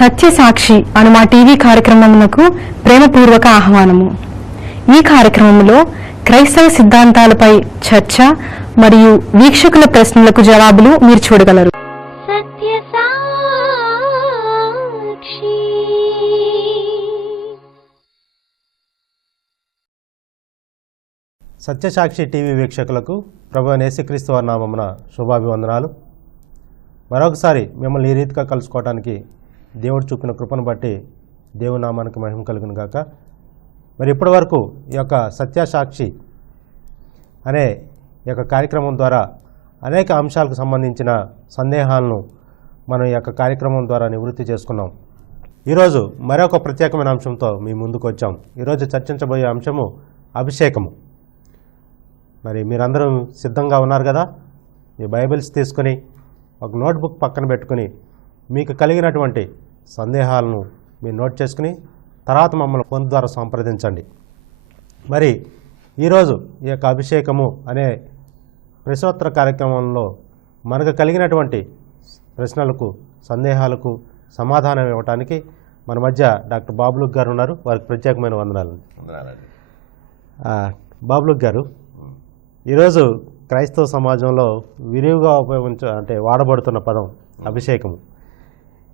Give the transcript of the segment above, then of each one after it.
సత్యసాక్షి అను మా టీవీ కార్యక్రమమునకు ప్రేమపూర్వక ఆహ్వానము. ఈ కార్యక్రమంలో క్రైస్తవ సిద్ధాంతాలపై చర్చ మరియు వీక్షకుల ప్రశ్నలకు జవాబులు మీరు చూడగలరు. సత్యసాక్షి టీవీ వీక్షకులకు ప్రభువైన యేసుక్రీస్తు వారి నామమున శుభాభివందనాలు. మరొకసారి మిమ్మల్ని ఈ రీతిగా కలుసుకోవడానికి దేవుడు చూపిన కృపను బట్టి దేవుని నామానికి మహిమ కలుగును గాక. మరి ఇప్పటి వరకు ఈ యొక్క సత్యసాక్షి అనే ఈ యొక్క కార్యక్రమం ద్వారా అనేక అంశాలకు సంబంధించిన సందేహాలను మనం ఈ యొక్క కార్యక్రమం ద్వారా నివృత్తి చేసుకున్నాం. ఈరోజు మరొక ప్రత్యేకమైన అంశంతో మీ ముందుకు వచ్చాం. ఈరోజు చర్చించబోయే అంశము అభిషేకము. మరి మీరందరూ సిద్ధంగా ఉన్నారు కదా? మీ బైబిల్స్ తీసుకుని ఒక నోట్బుక్ పక్కన పెట్టుకుని మీకు కలిగినటువంటి సందేహాలను మీరు నోట్ చేసుకుని తర్వాత మమ్మల్ని ఫోన్ ద్వారా సంప్రదించండి. మరి ఈరోజు ఈ యొక్క అభిషేకము అనే ప్రశ్నోత్తర కార్యక్రమంలో మనకు కలిగినటువంటి ప్రశ్నలకు సందేహాలకు సమాధానం ఇవ్వడానికి మన మధ్య డాక్టర్ బాబులుక్ గారు ఉన్నారు. వారికి ప్రత్యేకమైన వందనాలు. బాబులుక్ గారు, ఈరోజు క్రైస్తవ సమాజంలో విరివిగా వాడబడుతున్న పదం అభిషేకము.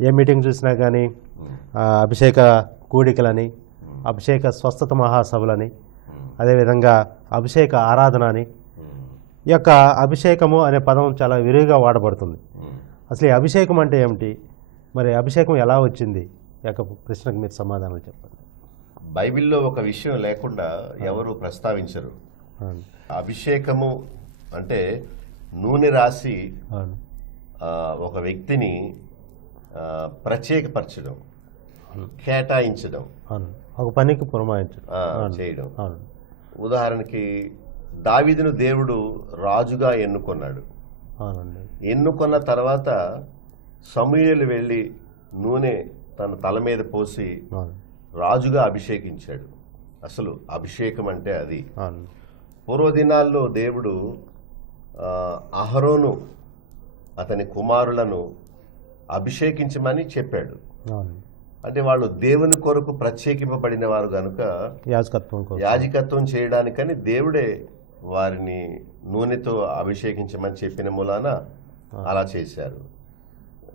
ఏ మీటింగ్ చూసినా కానీ అభిషేక కూడికలని, అభిషేక స్వస్థత మహాసభలని, అదేవిధంగా అభిషేక ఆరాధన అని, ఈ యొక్క అభిషేకము అనే పదం చాలా విరివిగా వాడబడుతుంది. అసలు ఈ అభిషేకం అంటే ఏమిటి? మరి అభిషేకం ఎలా వచ్చింది? ఈ యొక్క ప్రశ్నకు మీరు సమాధానం చెప్పండి. బైబిల్లో ఒక విషయం లేకుండా ఎవరు ప్రస్తావించరు. అభిషేకము అంటే నూనె రాసి ఒక వ్యక్తిని ప్రత్యేకపరచడం, కేటాయించడం, ఒక పనికి పురమాయించడం, చేయడం. ఉదాహరణకి దావీదును దేవుడు రాజుగా ఎన్నుకున్నాడు. ఎన్నుకున్న తర్వాత సమూయేలు వెళ్ళి నూనె తన తల మీద పోసి రాజుగా అభిషేకించాడు. అసలు అభిషేకం అంటే అది. పూర్వదినాల్లో దేవుడు అహరోను అతని కుమారులను అభిషేకించమని చెప్పాడు. అంటే వాళ్ళు దేవుని కొరకు ప్రత్యేకింపబడిన వారు కనుక యాజకత్వం చేయడానికని దేవుడే వారిని నూనెతో అభిషేకించమని చెప్పిన మూలాన అలా చేశారు.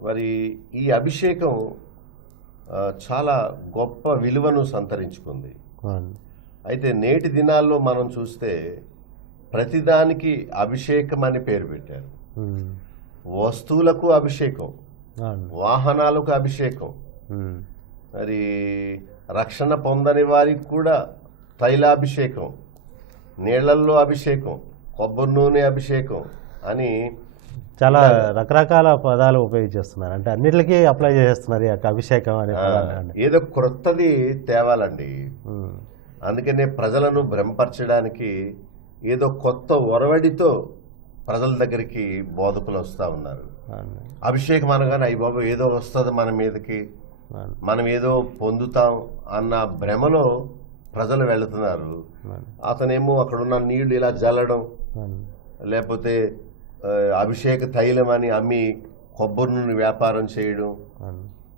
మరి ఈ అభిషేకం చాలా గొప్ప విలువను సంతరించుకుంది. అయితే నేటి దినాల్లో మనం చూస్తే ప్రతిదానికి అభిషేకం అని పేరు పెట్టారు. వస్తువులకు అభిషేకం, వాహనాలకు అభిషేకం, మరి రక్షణ పొందని వారికి కూడా తైలాభిషేకం, నీళ్లల్లో అభిషేకం, కొబ్బరి నూనె అభిషేకం అని చాలా రకరకాల పదాలు ఉపయోగిస్తున్నారు. అంటే అన్నిటికీ అప్లై చేస్తున్నారు ఈ యొక్క అభిషేకం అనే పదాన్ని. ఏదో క్రొత్తది తేవాలండి. అందుకనే ప్రజలను భ్రమపరచడానికి ఏదో కొత్త ఒరవడితో ప్రజల దగ్గరికి బోధకులు వస్తూ ఉన్నారు. అభిషేకం అనగానే అయ్యి బాబు ఏదో వస్తుంది మన మీదకి, మనం ఏదో పొందుతాం అన్న భ్రమలో ప్రజలు వెళుతున్నారు. అతనేమో అక్కడున్న నీళ్లు ఇలా జల్లడం, లేకపోతే అభిషేక తైలం అని అమ్మి కొబ్బరి నూనె వ్యాపారం చేయడం,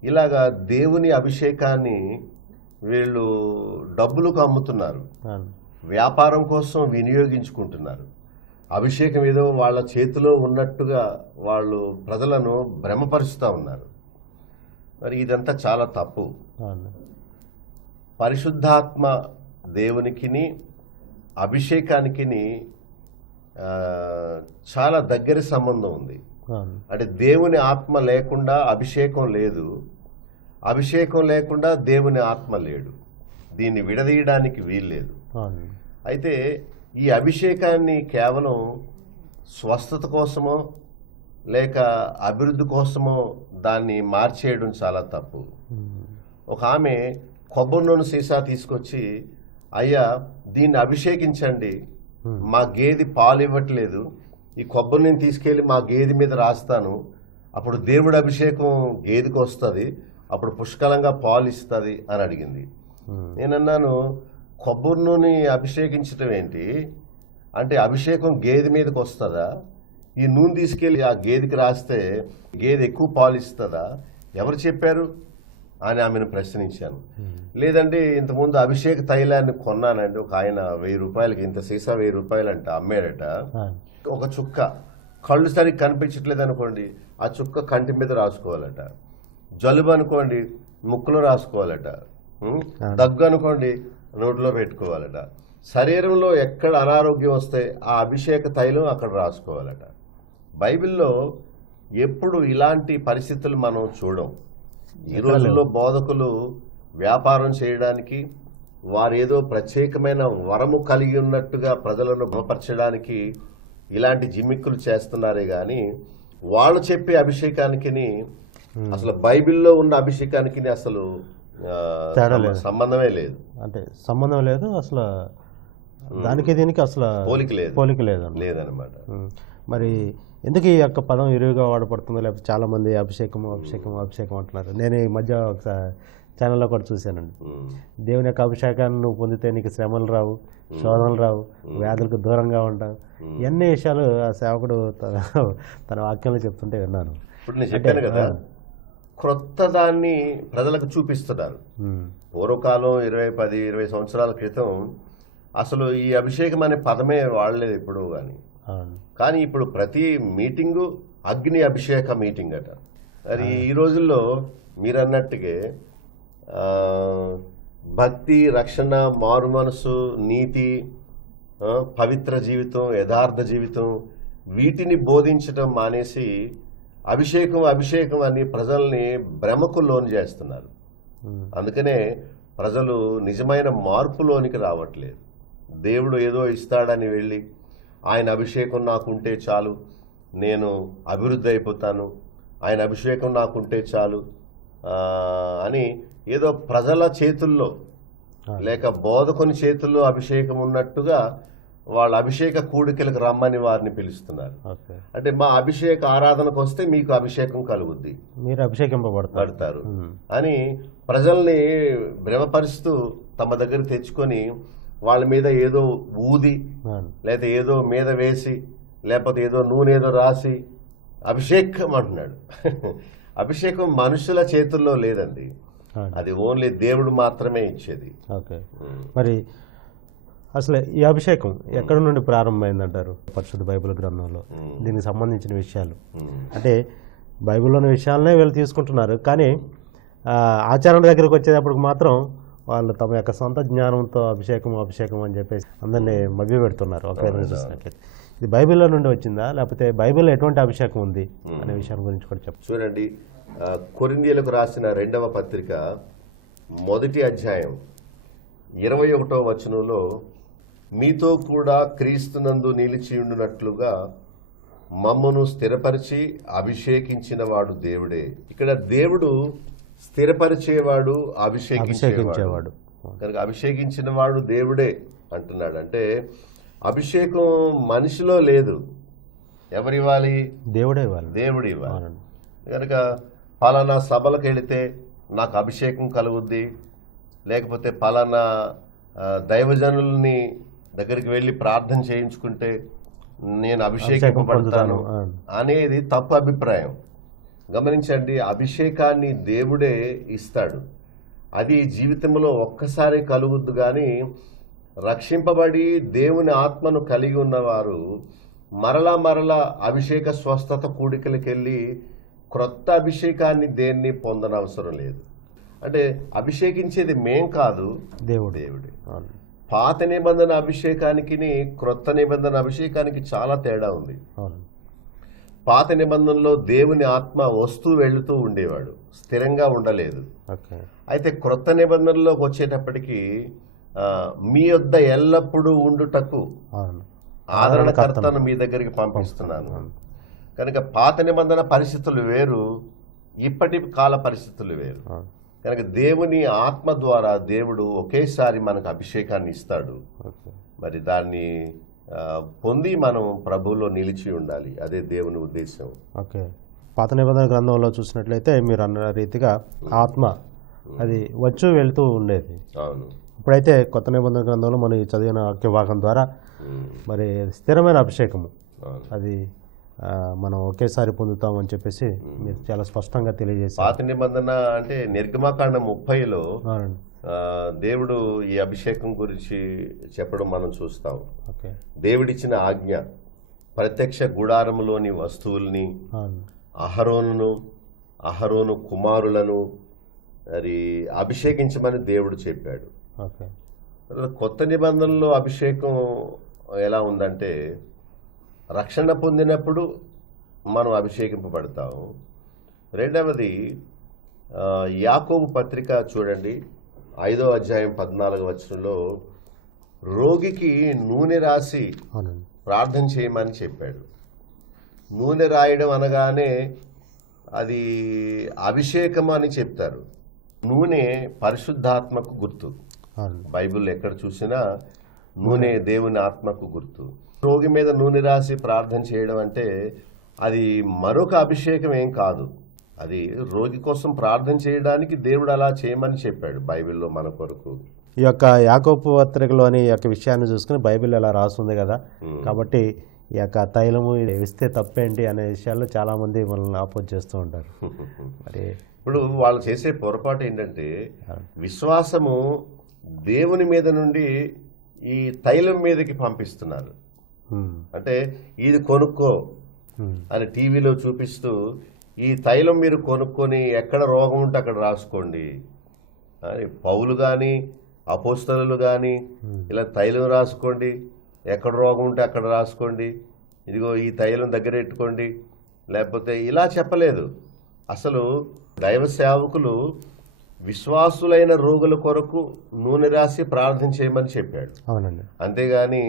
ఇలాగా దేవుని అభిషేకాన్ని వీళ్ళు డబ్బులకు అమ్ముతున్నారు, వ్యాపారం కోసం వినియోగించుకుంటున్నారు. అభిషేకం ఏదో వాళ్ళ చేతిలో ఉన్నట్టుగా వాళ్ళు ప్రజలను భ్రమపరుస్తూ ఉన్నారు. మరి ఇదంతా చాలా తప్పు. పరిశుద్ధాత్మ దేవునికిని అభిషేకానికిని చాలా దగ్గర సంబంధం ఉంది. అంటే దేవుని ఆత్మ లేకుండా అభిషేకం లేదు, అభిషేకం లేకుండా దేవుని ఆత్మ లేడు. దీన్ని విడదీయడానికి వీల్లేదు. అయితే ఈ అభిషేకాన్ని కేవలం స్వస్థత కోసమో లేక అభివృద్ధి కోసమో దాన్ని మార్చేయడం చాలా తప్పు. ఒక ఆమె కొబ్బరి నూనె సీసా తీసుకొచ్చి, అయ్యా దీన్ని అభిషేకించండి, మా గేదె పాలు ఇవ్వట్లేదు, ఈ కొబ్బరి నూనె తీసుకెళ్ళి మా గేదె మీద రాస్తాను, అప్పుడు దేవుడి అభిషేకం గేదెకి వస్తుంది, అప్పుడు పుష్కలంగా పాలు ఇస్తుంది అని అడిగింది. నేనన్నాను, కొబ్బరి నూనె అభిషేకించటం ఏంటి అంటే అభిషేకం గేదె మీదకి వస్తుందా? ఈ నూనె తీసుకెళ్ళి ఆ గేదెకి రాస్తే గేదె ఎక్కువ పాలు ఇస్తుందా? ఎవరు చెప్పారు? అని ఆమెను ప్రశ్నించాను. లేదండి, ఇంతకుముందు అభిషేక తైలాన్ని కొన్నానండి, ఒక ఆయన 1000 రూపాయలకి, ఇంత సీసా 1000 రూపాయలు అంట అమ్మాడట. ఒక చుక్క కళ్ళు సరిగ్గా కనిపించట్లేదు అనుకోండి, ఆ చుక్క కంటి మీద రాసుకోవాలట. జలుబు అనుకోండి ముక్కులో రాసుకోవాలట. దగ్గు అనుకోండి నోట్లో పెట్టుకోవాలట. శరీరంలో ఎక్కడ అనారోగ్యం వస్తే ఆ అభిషేక తైలం అక్కడ రాసుకోవాలట. బైబిల్లో ఎప్పుడు ఇలాంటి పరిస్థితులు మనం చూడం. ఈ రోజుల్లో బోధకులు వ్యాపారం చేయడానికి, వారు ఏదో ప్రత్యేకమైన వరము కలిగి ఉన్నట్టుగా ప్రజలను బలపరచడానికి ఇలాంటి జిమ్మిక్కులు చేస్తున్నారే గాని వాళ్ళు చెప్పే అభిషేకానికి అసలు బైబిల్లో ఉన్న అభిషేకానికి అసలు సంబంధమే లేదు. అంటే సంబంధం లేదు అసలు, దానికి దీనికి అసలు పోలిక లేదు లేదనమాట. మరి ఎందుకు ఈ యొక్క పదం విరివిగా వాడబడుతుందో, లేకపోతే చాలా మంది అభిషేకం అంటున్నారు. నేను ఈ మధ్య ఒకసారి ఛానల్లో కూడా చూశానండి. దేవుని యొక్క అభిషేకాన్ని నువ్వు పొందితే నీకు శ్రమలు రావు, శోధనలు రావు, వ్యాధులకు దూరంగా ఉంటావు, ఇవన్నీ విషయాలు ఆ సేవకుడు తన వాక్యంలో చెప్తుంటే విన్నాను. ఇప్పుడు నేను చెప్పాను కదా, క్రొత్త దాన్ని ప్రజలకు చూపిస్తున్నారు. పూర్వకాలం 20 సంవత్సరాల క్రితం అసలు ఈ అభిషేకం అనే పదమే వాడలేదు ఇప్పుడు కానీ ఇప్పుడు ప్రతి మీటింగు అగ్ని అభిషేక మీటింగ్ అట. మరి ఈ రోజుల్లో మీరు అన్నట్టుగా భక్తి, రక్షణ, మారు మనసు, నీతి, పవిత్ర జీవితం, యథార్థ జీవితం, వీటిని బోధించడం మానేసి అభిషేకం అని ప్రజల్ని భ్రమకు లోను చేస్తున్నారు. అందుకనే ప్రజలు నిజమైన మార్పులోనికి రావట్లేదు. దేవుడు ఏదో ఇస్తాడని వెళ్ళి ఆయన అభిషేకం నాకుంటే చాలు, నేను అభివృద్ధి అయిపోతాను, ఆయన అభిషేకం నాకుంటే చాలు అని ఏదో ప్రజల చేతుల్లో లేక బోధకుని చేతుల్లో అభిషేకం ఉన్నట్టుగా వాళ్ళ అభిషేక కూడికలకు రమ్మని వారిని పిలుస్తున్నారు. అంటే మా అభిషేక ఆరాధనకు వస్తే మీకు అభిషేకం కలుగుద్ది, మీరు అభిషేకింపబడతారు అని ప్రజల్ని భ్రమపరుస్తూ తమ దగ్గర తెచ్చుకొని వాళ్ళ మీద ఏదో ఊది, లేకపోతే ఏదో మీద వేసి, లేకపోతే ఏదో నూనె ఏదో రాసి అభిషేకం అంటున్నాడు. అభిషేకం మనుషుల చేతుల్లో లేదండి, అది ఓన్లీ దేవుడు మాత్రమే ఇచ్చేది. మరి అసలు ఈ అభిషేకం ఎక్కడి నుండి ప్రారంభమైందంటారు పరిశుద్ధ బైబిల్ గ్రంథంలో? దీనికి సంబంధించిన విషయాలు అంటే బైబిల్లోని విషయాలనే వీళ్ళు తీసుకుంటున్నారు, కానీ ఆచరణ దగ్గరకు వచ్చేటప్పటికి మాత్రం వాళ్ళు తమ యొక్క సొంత జ్ఞానంతో అభిషేకం అని చెప్పేసి అందరినీ మభ్య పెడుతున్నారు. ఒక విధంగా చూసినట్లయితే ఇది బైబిల్లో నుండి వచ్చిందా, లేకపోతే బైబిల్లో ఎటువంటి అభిషేకం ఉంది అనే విషయం గురించి కూడా చెప్పండి. చూడండి, కొరింథీయులకు రాసిన 2వ పత్రిక 1వ అధ్యాయం 21వ వచనంలో, మీతో కూడా క్రీస్తునందు నిలిచియుండునట్లుగా మమ్మను స్థిరపరిచి అభిషేకించిన వాడు దేవుడే. ఇక్కడ దేవుడు స్థిరపరిచేవాడు, అభిషేకించేవాడు. కనుక అభిషేకించిన వాడు దేవుడే అంటున్నాడు. అంటే అభిషేకం మనిషిలో లేదు, ఎవరివ్వాలి? దేవుడు ఇవ్వాలి. కనుక పలానా సభలకు వెళితే నాకు అభిషేకం కలుగుద్ది, లేకపోతే పలానా దైవజనుల్ని దగ్గరికి వెళ్ళి ప్రార్థన చేయించుకుంటే నేను అభిషేకింపబడతాను అనేది తప్పు అభిప్రాయం. గమనించండి, అభిషేకాన్ని దేవుడే ఇస్తాడు, అది జీవితంలో ఒక్కసారి కలుగుద్దు. కానీ రక్షింపబడి దేవుని ఆత్మను కలిగి ఉన్నవారు మరలా అభిషేక స్వస్థత కూడికలకు వెళ్ళి క్రొత్త అభిషేకాన్ని దేన్ని పొందనవసరం లేదు. అంటే అభిషేకించేది మేం కాదు, దేవుడే. పాత నిబంధన అభిషేకానికి క్రొత్త నిబంధన అభిషేకానికి చాలా తేడా ఉంది. పాత నిబంధనలో దేవుని ఆత్మ వస్తూ వెళుతూ ఉండేవాడు, స్థిరంగా ఉండలేదు. అయితే క్రొత్త నిబంధనలోకి వచ్చేటప్పటికి మీ యొద్ద ఎల్లప్పుడూ ఉండుటకు ఆదరణకర్తను మీ దగ్గరికి పంపిస్తున్నాను. కనుక పాత నిబంధన పరిస్థితులు వేరు, ఇప్పటి కాల పరిస్థితులు వేరు. కనుక దేవుని ఆత్మ ద్వారా దేవుడు ఒకేసారి మనకు అభిషేకాన్ని ఇస్తాడు. మరి దాన్ని పొంది మనం ప్రభువులో నిలిచి ఉండాలి, అదే దేవుని ఉద్దేశం. పాత నిబంధన గ్రంథంలో చూసినట్లయితే మీరు అన్న రీతిగా ఆత్మ అది వచ్చు వెళ్తూ ఉండేది. అవును. ఇప్పుడైతే కొత్త నిబంధన గ్రంథంలో మనం చదివిన వాక్య భాగం ద్వారా మరి స్థిరమైన అభిషేకము, అది మనం ఒకేసారి పొందుతామని చెప్పేసి మీరు చాలా స్పష్టంగా తెలియజేశారు. పాత నిబంధన అంటే నిర్గమాకాండం 30లో అవునండి. దేవుడు ఈ అభిషేకం గురించి చెప్పడం మనం చూస్తాం. ఓకే. దేవుడిచ్చిన ఆజ్ఞ ప్రత్యక్ష గుడారములోని వస్తువుల్ని అవును. అహరోను కుమారులను మరి అభిషేకించమని దేవుడు చెప్పాడు. ఓకే. కొత్త నిబంధనలో అభిషేకం ఎలా ఉందంటే రక్షణ పొందినప్పుడు మనం అభిషేకింపబడతాము. రెండవది యాకోబు పత్రిక చూడండి, 5వ అధ్యాయం 14వ వచనంలో రోగికి నూనె రాసి అవునండి. ప్రార్థన చేయమని చెప్పాడు. నూనె రాయడం అనగానే అది అభిషేకం అని చెప్తారు. నూనె పరిశుద్ధాత్మకు గుర్తు. అవునండి. బైబిల్ ఎక్కడ చూసినా నూనె దేవుని ఆత్మకు గుర్తు. రోగి మీద నూనె రాసి ప్రార్థన చేయడం అంటే అది మరొక అభిషేకం ఏం కాదు. అది రోగి కోసం ప్రార్థన చేయడానికి దేవుడు అలా చేయమని చెప్పాడు బైబిల్లో మన కొరకు. ఈ యొక్క యాకోబు పత్రికలోని ఈ యొక్క విషయాన్ని చూసుకుని బైబిల్ ఎలా రాస్తుంది కదా, కాబట్టి ఈ యొక్క తైలము ఇస్తే తప్పేంటి అనే విషయాల్లో చాలా మంది మనల్ని ఆపోజ్ చేస్తూ ఉంటారు. మరి ఇప్పుడు వాళ్ళు చేసే పొరపాటు ఏంటంటే విశ్వాసము దేవుని మీద నుండి ఈ తైలం మీదకి పంపిస్తున్నారు. అంటే ఇది కొనుక్కో అని టీవీలో చూపిస్తూ ఈ తైలం మీరు కొనుక్కొని ఎక్కడ రోగం ఉంటే అక్కడ రాసుకోండి అని పౌలు కానీ అపోస్తలులు కానీ ఇలా తైలం రాసుకోండి, ఎక్కడ రోగం ఉంటే అక్కడ రాసుకోండి, ఇదిగో ఈ తైలం దగ్గర పెట్టుకోండి, లేకపోతే ఇలా చెప్పలేదు. అసలు దైవ సేవకులు విశ్వాసులైన రోగుల కొరకు నూనె రాసి ప్రార్థన చేయమని చెప్పాడు. అవునండి. అంతేగాని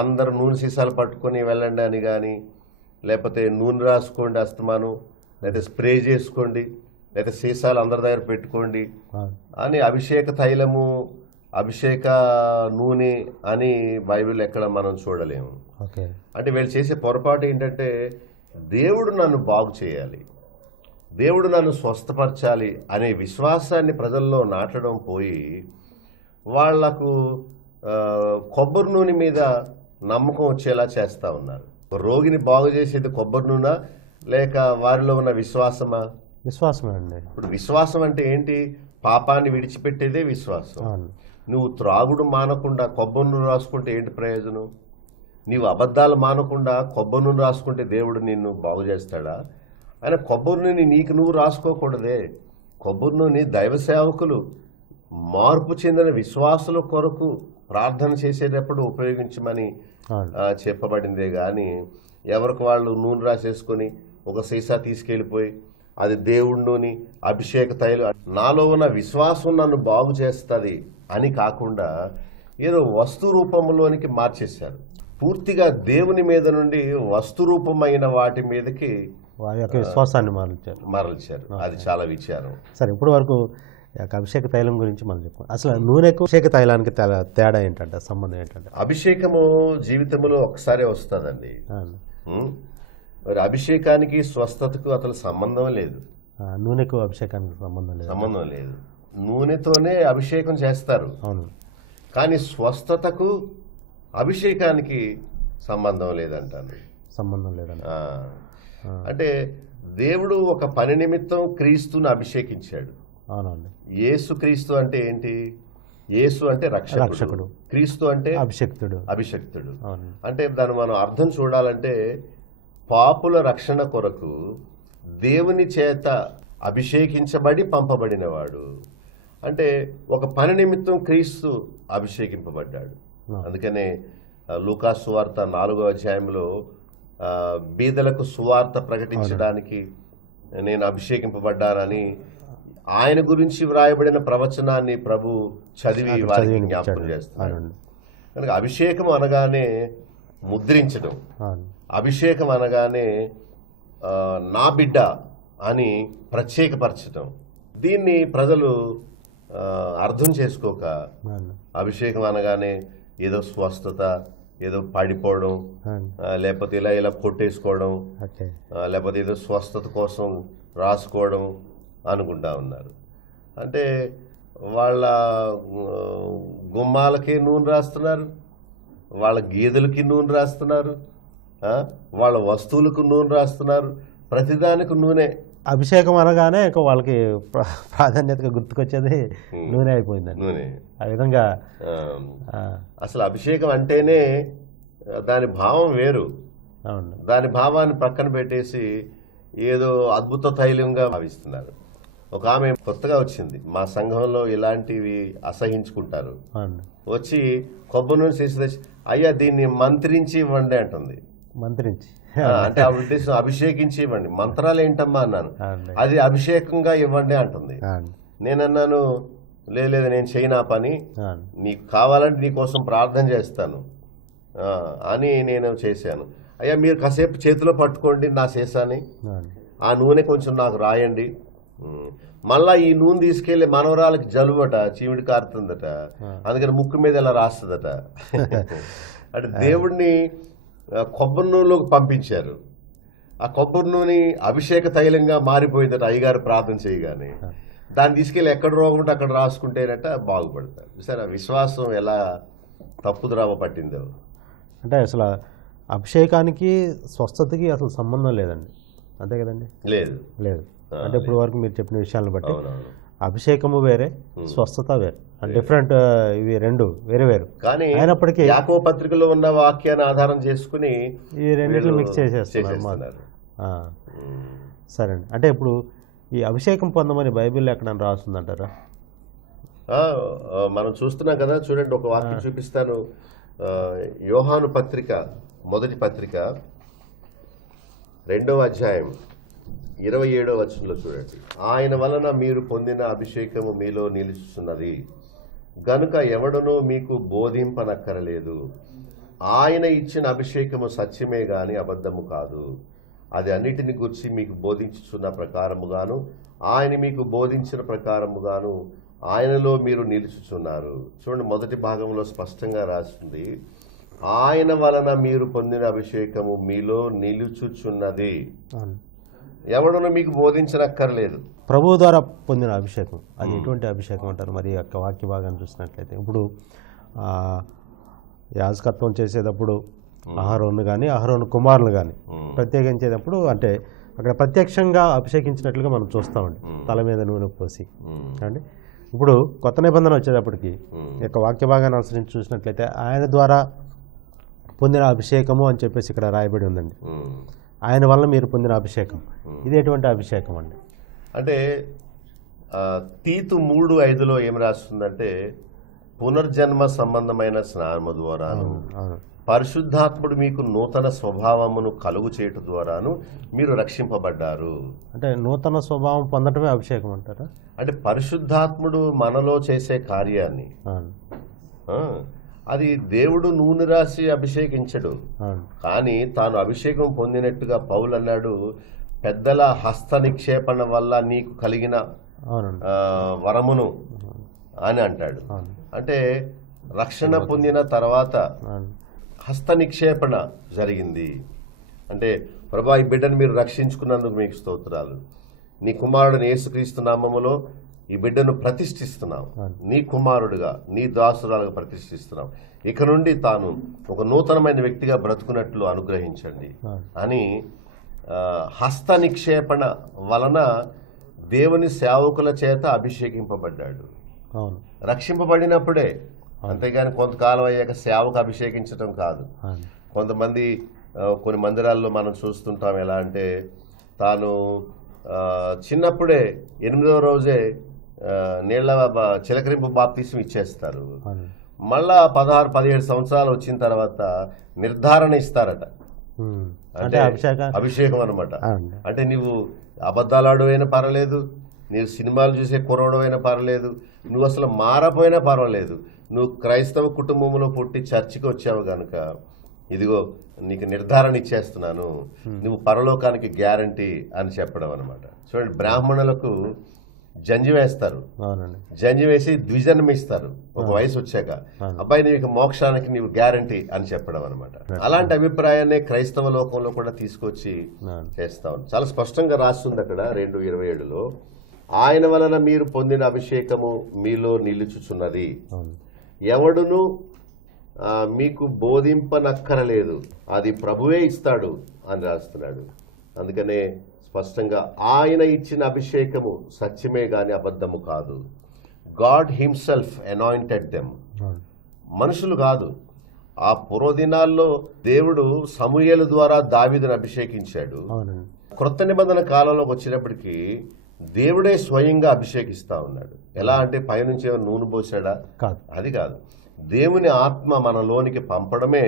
అందరు నూనె సీసాలు పట్టుకొని వెళ్ళండి అని కానీ, లేకపోతే నూనె రాసుకోండి అస్తమానం, లేకపోతే స్ప్రే చేసుకోండి, లేకపోతే సీసాలు అందరి దగ్గర పెట్టుకోండి అని అభిషేక తైలము అభిషేక నూనె అని బైబిల్ ఎక్కడ మనం చూడలేము. ఓకే. అంటే వీళ్ళు చేసే పొరపాటు ఏంటంటే దేవుడు నన్ను బాగు చేయాలి, దేవుడు నన్ను స్వస్థపరచాలి అనే విశ్వాసాన్ని ప్రజల్లో నాటడం పోయి వాళ్లకు కొబ్బరి నూనె మీద నమ్మకం వచ్చేలా చేస్తూ ఉన్నారు. రోగిని బాగు చేసేది కొబ్బరి నూనె లేక వారిలో ఉన్న విశ్వాసమా? విశ్వాసమే అండి. ఇప్పుడు విశ్వాసం అంటే ఏంటి? పాపాన్ని విడిచిపెట్టేదే విశ్వాసం. నువ్వు త్రాగుడు మానకుండా కొబ్బరి నూనె రాసుకుంటే ఏంటి ప్రయోజనం? నీవు అబద్ధాలు మానకుండా కొబ్బరి నూనె రాసుకుంటే దేవుడు నిన్ను బాగు చేస్తాడా? ఆయన కొబ్బరి నూనె నీకు నువ్వు రాసుకోకూడదే. కొబ్బరి నూనె దైవ సేవకులు మార్పు చెందిన విశ్వాసుల కొరకు ప్రార్థన చేసేటప్పుడు ఉపయోగించమని చెప్పబడిందే కానీ ఎవరికి వాళ్ళు నూనె రాసేసుకొని ఒక సీసా తీసుకెళ్ళిపోయి అది దేవుడి నూనె అభిషేక తైలం నాలో ఉన్న విశ్వాసం నన్ను బాగు చేస్తుంది అని కాకుండా ఏదో వస్తు రూపంలోనికి మార్చేశారు. పూర్తిగా దేవుని మీద నుండి వస్తు రూపమైన వాటి మీదకి వారి యొక్క విశ్వాసాన్ని మరల్చారు. అది చాలా విచారం. సరే, ఇప్పటి వరకు అభిషేక తైలం గురించి మనం చెప్పుకో. అసలు నూనెకు అభిషేక తైలానికి తేడా ఏంటంటే, సంబంధం ఏంటంటే? అభిషేకము జీవితంలో ఒకసారే వస్తుందండి. మరి అభిషేకానికి స్వస్థతకు అసలు సంబంధం లేదు. నూనెకు అభిషేకానికి సంబంధం లేదు. నూనెతోనే అభిషేకం చేస్తారు. అవును. కానీ స్వస్థతకు అభిషేకానికి సంబంధం లేదంటాను. సంబంధం లేదంట. అంటే దేవుడు ఒక పని నిమిత్తం క్రీస్తుని అభిషేకించాడు. అవునండి. యేసు క్రీస్తు అంటే ఏంటి? యేసు అంటే రక్షకుడు, క్రీస్తు అంటే అభిషక్తుడు. అంటే దాన్ని మనం అర్థం చూడాలంటే పాపుల రక్షణ కొరకు దేవుని చేత అభిషేకించబడి పంపబడినవాడు. అంటే ఒక పని నిమిత్తం క్రీస్తు అభిషేకింపబడ్డాడు. అందుకనే లూకా సువార్త 4వ అధ్యాయంలో బీదలకు సువార్త ప్రకటించడానికి నేను అభిషేకింపబడ్డానని ఆయన గురించి వ్రాయబడిన ప్రవచనాన్ని ప్రభు చదివి వారికి జ్ఞాపకం చేస్తున్నాడు. కనుక అభిషేకం అనగానే ముద్రించడం, అభిషేకం అనగానే నా బిడ్డ అని ప్రత్యేకపరచడం, దీన్ని ప్రజలు అర్థం చేసుకోక అభిషేకం అనగానే ఏదో స్వస్థత, ఏదో పడిపోవడం, లేకపోతే ఇలా ఇలా కొట్టేసుకోవడం, లేకపోతే ఏదో స్వస్థత కోసం రాసుకోవడం అనుకుంటా ఉన్నారు. అంటే వాళ్ళ గుమ్మాలకి నూనె రాస్తున్నారు, వాళ్ళ గేదెలకి నూనె రాస్తున్నారు, వాళ్ళ వస్తువులకు నూనె రాస్తున్నారు, ప్రతిదానికి నూనె. అభిషేకం అనగానే ఇక వాళ్ళకి ప్రాధాన్యతగా గుర్తుకొచ్చేది నూనె అయిపోయిందండి. నూనె ఆ విధంగా అసలు అభిషేకం అంటేనే దాని భావం వేరు. అవును, దాని భావాన్ని పక్కన పెట్టేసి ఏదో అద్భుత తైలంగా భావిస్తున్నారు. ఒక ఆమె కొత్తగా వచ్చింది మా సంఘంలో, ఇలాంటివి అసహించుకుంటారు. వచ్చి కొబ్బరి నూనె చేసి తెచ్చి, అయ్యా దీన్ని మంత్రించి ఇవ్వండి అంటుంది. మంత్రించి అంటే ఆ ఉద్దేశం అభిషేకించి ఇవ్వండి. మంత్రాలు ఏంటమ్మా అన్నాను. అది అభిషేకంగా ఇవ్వండి అంటుంది. నేనన్నాను, లేదు నేను చేయను ఆ పని, నీకు కావాలంటే నీకోసం ప్రార్థన చేస్తాను అని నేను చేశాను. అయ్యా మీరు కాసేపు చేతిలో పట్టుకోండి నా శేషాన్ని, ఆ నూనె కొంచెం నాకు రాయండి. మళ్ళా ఈ నూనె తీసుకెళ్లి మనవరాలకి జలుబట, చీమిడి కారుతుందట, అందుకని ముక్కు మీద ఇలా రాస్తుందట. అంటే దేవుడిని కొబ్బరి నూనెలోకి పంపించారు. ఆ కొబ్బరి నూనె అభిషేక తైలంగా మారిపోయిందట అయ్యగారు ప్రార్థన చేయగానే. దాన్ని తీసుకెళ్ళి ఎక్కడ రోగం ఉంటే అక్కడ రాసుకుంటేనట బాగుపడతారు. సరే విశ్వాసం ఎలా తప్పుద్రావ పట్టిందో. అంటే అసలు అభిషేకానికి స్వస్థతకి అసలు సంబంధం లేదండి, అంతే కదండి? లేదు లేదు. అంటే ఇప్పుడు వరకు మీరు చెప్పిన విషయాలను బట్టి అభిషేకము వేరే, స్వస్థత వేరే, డిఫరెంట్. ఇవి రెండు వేరే వేరు. కానీ అయినప్పటికీ యాకోబు పత్రికలో ఉన్న వాక్యాన్ని ఆధారం చేసుకుని ఈ రెండింటిని మిక్స్ చేసేస్తున్నారు. సరే అండి. అంటే ఇప్పుడు ఈ అభిషేకం పొందమని బైబిల్లో ఎక్కడైనా రాస్తుందంటారా? మనం చూస్తున్నాం కదా, చూడండి ఒక వాక్యం చూపిస్తాను. యోహాను పత్రిక, మొదటి పత్రిక 2వ అధ్యాయం 27వ వచనంలో చూడండి. ఆయన వలన మీరు పొందిన అభిషేకము మీలో నిలుస్తున్నది గనుక ఎవడనో మీకు బోధింపనక్కరలేదు. ఆయన ఇచ్చిన అభిషేకము సత్యమే గాని అబద్ధము కాదు. అది అన్నిటిని గురించి మీకు బోధించుచున్న ప్రకారముగాను ఆయన మీకు బోధించిన ప్రకారముగాను ఆయనలో మీరు నిలుచుచున్నారు. చూడండి, మొదటి భాగంలో స్పష్టంగా రాస్తుంది, ఆయన వలన మీరు పొందిన అభిషేకము మీలో నిలుచుచున్నది, ఎవడనో మీకు బోధించనక్కర్లేదు. ప్రభువు ద్వారా పొందిన అభిషేకం అది ఎటువంటి అభిషేకం అంటారు? మరి యొక్క వాక్య భాగాన్ని చూసినట్లయితే ఇప్పుడు యాజకత్వం చేసేటప్పుడు అహరోను కానీ అహరోను కుమారులు కానీ ప్రత్యేకించేటప్పుడు అంటే అక్కడ ప్రత్యక్షంగా అభిషేకించినట్లుగా మనం చూస్తామండి, తల మీద నూనె పోసి. అంటే ఇప్పుడు కొత్త నిబంధన వచ్చేటప్పటికి ఈ యొక్క వాక్య భాగాన్ని అనుసరించి చూసినట్లయితే ఆయన ద్వారా పొందిన అభిషేకము అని చెప్పేసి ఇక్కడ రాయబడి ఉందండి. ఆయన వల్ల మీరు పొందిన అభిషేకం, ఇది ఎటువంటి అభిషేకం అండి? అంటే తీతు 3:5లో ఏం రాస్తుందంటే, పునర్జన్మ సంబంధమైన స్నానము ద్వారాను పరిశుద్ధాత్ముడు మీకు నూతన స్వభావమును కలుగు చేయటం ద్వారాను మీరు రక్షింపబడ్డారు. అంటే నూతన స్వభావం పొందటమే అభిషేకం అంటారా? అంటే పరిశుద్ధాత్ముడు మనలో చేసే కార్యాన్ని అది దేవుడు నూనె రాసి అభిషేకించడు, కానీ తాను అభిషేకం పొందినట్టుగా పౌలు అన్నాడు, పెద్దల హస్త నిక్షేపణ వల్ల నీకు కలిగిన వరమును అని అంటాడు. అంటే రక్షణ పొందిన తర్వాత హస్త నిక్షేపణ జరిగింది. అంటే ప్రభా ఈ బిడ్డను మీరు రక్షించుకున్నందుకు మీకు స్తోత్రాలు, నీ కుమారుడిని యేసుక్రీస్తు నామములో ఈ బిడ్డను ప్రతిష్ఠిస్తున్నాం, నీ కుమారుడుగా నీ దాసురాలుగా ప్రతిష్ఠిస్తున్నాం, ఇక నుండి తాను ఒక నూతనమైన వ్యక్తిగా బ్రతుకున్నట్లు అనుగ్రహించండి అని హస్త నిక్షేపణ వలన దేవుని సేవకుల చేత అభిషేకింపబడ్డాడు. రక్షింపబడినప్పుడే, అంతేగాని కొంతకాలం అయ్యాక సేవకు అభిషేకించడం కాదు. కొంతమంది కొన్ని మందిరాల్లో మనం చూస్తుంటాం, ఎలా అంటే తాను చిన్నప్పుడే 8వ రోజే నీళ్ల చిలకరింపు బాప్తిసం ఇచ్చేస్తారు. మళ్ళా 16-17 సంవత్సరాలు వచ్చిన తర్వాత నిర్ధారణ ఇస్తారట, అంటే అభిషేకం అనమాట. అంటే నువ్వు అబద్ధాలాడవైనా పర్వాలేదు, నీవు సినిమాలు చూసే కుర్రోడవైనా పర్వాలేదు, నువ్వు అసలు మారపోయినా పర్వాలేదు, నువ్వు క్రైస్తవ కుటుంబంలో పుట్టి చర్చికి వచ్చావు కనుక ఇదిగో నీకు నిర్ధారణ ఇచ్చేస్తున్నాను, నువ్వు పరలోకానికి గ్యారంటీ అని చెప్పడం అనమాట. చూడండి, బ్రాహ్మణులకు జంజి వేస్తారు, జంజి వేసి ద్విజన్మ ఇస్తారు ఒక వయసు వచ్చాక, అబ్బాయి నీకు మోక్షానికి నీవు గ్యారంటీ అని చెప్పడం అనమాట. అలాంటి అభిప్రాయాన్ని క్రైస్తవ లోకంలో కూడా తీసుకొచ్చి చేస్తా ఉంది. చాలా స్పష్టంగా రాస్తుంది అక్కడ 2:27లో, ఆయన వలన మీరు పొందిన అభిషేకము మీలో నిలుచుచున్నది, ఎవడును మీకు బోధింపనక్కరలేదు, అది ప్రభువే ఇస్తాడు అని రాస్తున్నాడు. అందుకనే స్పష్టంగా ఆయన ఇచ్చిన అభిషేకము సత్యమే గాని అబద్ధము కాదు. గాడ్ హిమ్సెల్ఫ్ అనాయింటెడ్ దెమ్, మనుషులు కాదు. ఆ పూర్వదినాల్లో దేవుడు సమూయేలు ద్వారా దావీదును అభిషేకించాడు. క్రొత్త నిబంధన కాలంలోకి వచ్చినప్పటికీ దేవుడే స్వయంగా అభిషేకిస్తా ఉన్నాడు. ఎలా అంటే పైనుంచి ఏమైనా నూనె పోసాడా? కాదు, అది కాదు. దేవుని ఆత్మ మనలోనికి పంపడమే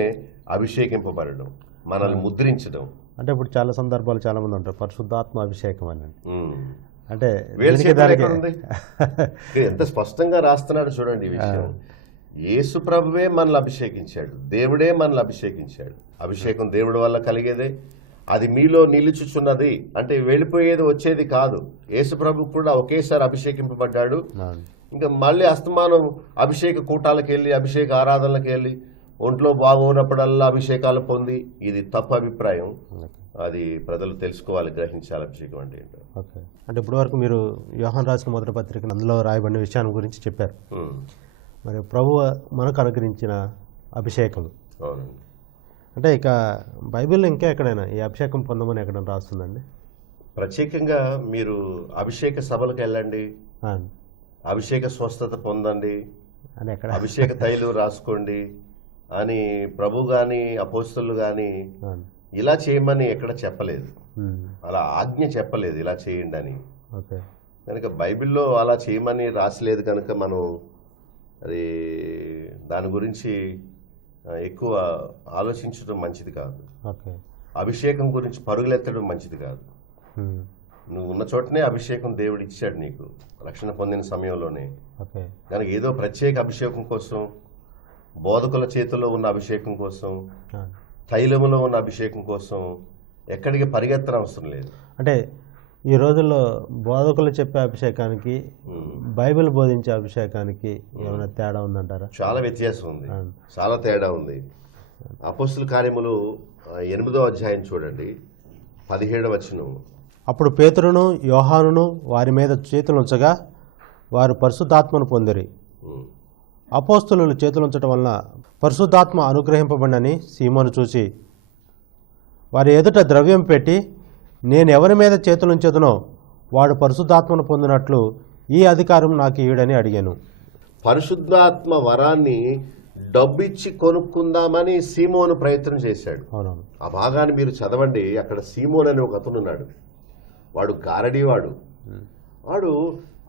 అభిషేకింపబడడం, మనల్ని ముద్రించడం. అంటే ఇప్పుడు చాలా సందర్భాలు చాలా మంది ఉంటారు పరిశుద్ధాత్మ అభిషేకం అని. అంటే ఎంత స్పష్టంగా రాస్తున్నాడు చూడండి ఈ విషయం. యేసు ప్రభువే మనల్ని అభిషేకించాడు, దేవుడే మనల్ని అభిషేకించాడు. అభిషేకం దేవుడి వల్ల కలిగేదే, అది మీలో నిలుచుచున్నది. అంటే వెళ్ళిపోయేది వచ్చేది కాదు. యేసు ప్రభు కూడా ఒకేసారి అభిషేకింపబడ్డాడు. ఇంకా మళ్ళీ అస్తమానం అభిషేక కూటాలకు వెళ్ళి అభిషేక ఆరాధనలకు వెళ్ళి ఒంట్లో బాగున్నప్పుడల్లా అభిషేకాలు పొంది, ఇది తప్పు అభిప్రాయం. అది ప్రజలు తెలుసుకోవాలి, గ్రహించాలి అభిషేకం అంటే ఏంటో. ఓకే, అంటే ఇప్పుడు వరకు మీరు యోహాను రాసిన మొదటి పత్రిక అందులో రాయబడిన విషయాన్ని గురించి చెప్పారు. మరి ప్రభు మనకు అనుగ్రహించిన అభిషేకం అంటే ఇక బైబిల్లో ఇంకా ఎక్కడైనా ఈ అభిషేకం పొందమని ఎక్కడైనా రాస్తుందండి? ప్రత్యేకంగా మీరు అభిషేక సభలకు వెళ్ళండి, అభిషేక స్వస్థత పొందండి, అభిషేక తైలు రాసుకోండి అని ప్రభు కానీ అపోస్తలులు కానీ ఇలా చేయమని ఎక్కడ చెప్పలేదు. అలా ఆజ్ఞ చెప్పలేదు ఇలా చేయండి అని. కనుక బైబిల్లో అలా చేయమని రాసలేదు కనుక మనం అది దాని గురించి ఎక్కువ ఆలోచించడం మంచిది కాదు. అభిషేకం గురించి పరుగులెత్తడం మంచిది కాదు. నువ్వు ఉన్న చోటనే అభిషేకం దేవుడు ఇచ్చాడు నీకు రక్షణ పొందిన సమయంలోనే. కనుక ఏదో ప్రత్యేక అభిషేకం కోసం, బోధకుల చేతిలో ఉన్న అభిషేకం కోసం, తైలములో ఉన్న అభిషేకం కోసం ఎక్కడికి పరిగెత్తన అవసరం లేదు. అంటే ఈ రోజుల్లో బోధకులు చెప్పే అభిషేకానికి బైబిల్ బోధించే అభిషేకానికి ఏమైనా తేడా ఉందంటారా? చాలా వ్యత్యాసం ఉంది, చాలా తేడా ఉంది. అపోస్తుల కార్యములు 8వ అధ్యాయం చూడండి, 17వ వచనం. అప్పుడు పేతురును యోహానును వారి మీద చేతులుంచగా వారు పరిశుద్ధాత్మను పొందిరి. అపోస్తులు చేతులుంచడం వలన పరిశుద్ధాత్మ అనుగ్రహింపబడినని సీమోను చూసి వారి ఎదుట ద్రవ్యం పెట్టి, నేను ఎవరి మీద చేతులుంచెదనో వాడు పరిశుద్ధాత్మను పొందినట్లు ఈ అధికారం నాకు ఈడని అడిగాను. పరిశుద్ధాత్మ వరాన్ని డబ్బిచ్చి కొనుక్కుందామని సీమోను ప్రయత్నం చేశాడు. ఆ భాగాన్ని మీరు చదవండి. అక్కడ సీమోన్ అని ఒక అతను ఉన్నాడు, వాడు గారడీవాడు. వాడు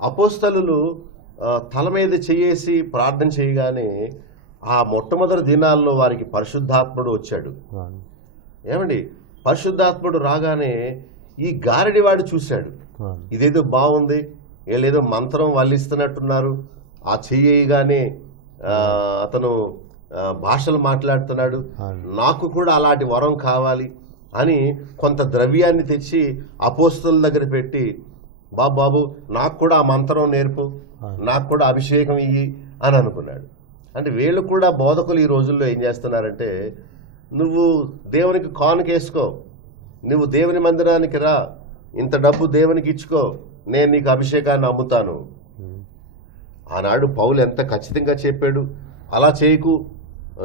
అపోస్తలులు తల మీద చేసి ప్రార్థన చేయగానే ఆ మొట్టమొదటి దినాల్లో వారికి పరిశుద్ధాత్ముడు వచ్చాడు. ఏమండి, పరిశుద్ధాత్ముడు రాగానే ఈ గారడివాడు చూశాడు, ఇదేదో బాగుంది, వీళ్ళేదో మంత్రం వల్లిస్తున్నట్టున్నారు. ఆ చెయ్యగానే అతను భాషలు మాట్లాడుతున్నాడు, నాకు కూడా అలాంటి వరం కావాలి అని కొంత ద్రవ్యాన్ని తెచ్చి అపోస్తలుల దగ్గర పెట్టి, బాబు నాకు కూడా ఆ మంత్రం నేర్పు, నాకు కూడా అభిషేకం ఇయ్యి అని అనుకున్నాడు. అంటే వీళ్ళు కూడా బోధకులు ఈ రోజుల్లో ఏం చేస్తున్నారంటే, నువ్వు దేవునికి కానుకేసుకో, నువ్వు దేవుని మందిరానికి రా, ఇంత డబ్బు దేవునికి ఇచ్చుకో, నేను నీకు అభిషేకాన్ని అమ్ముతాను. ఆనాడు పౌలు ఎంత ఖచ్చితంగా చెప్పాడు, అలా చేయకు.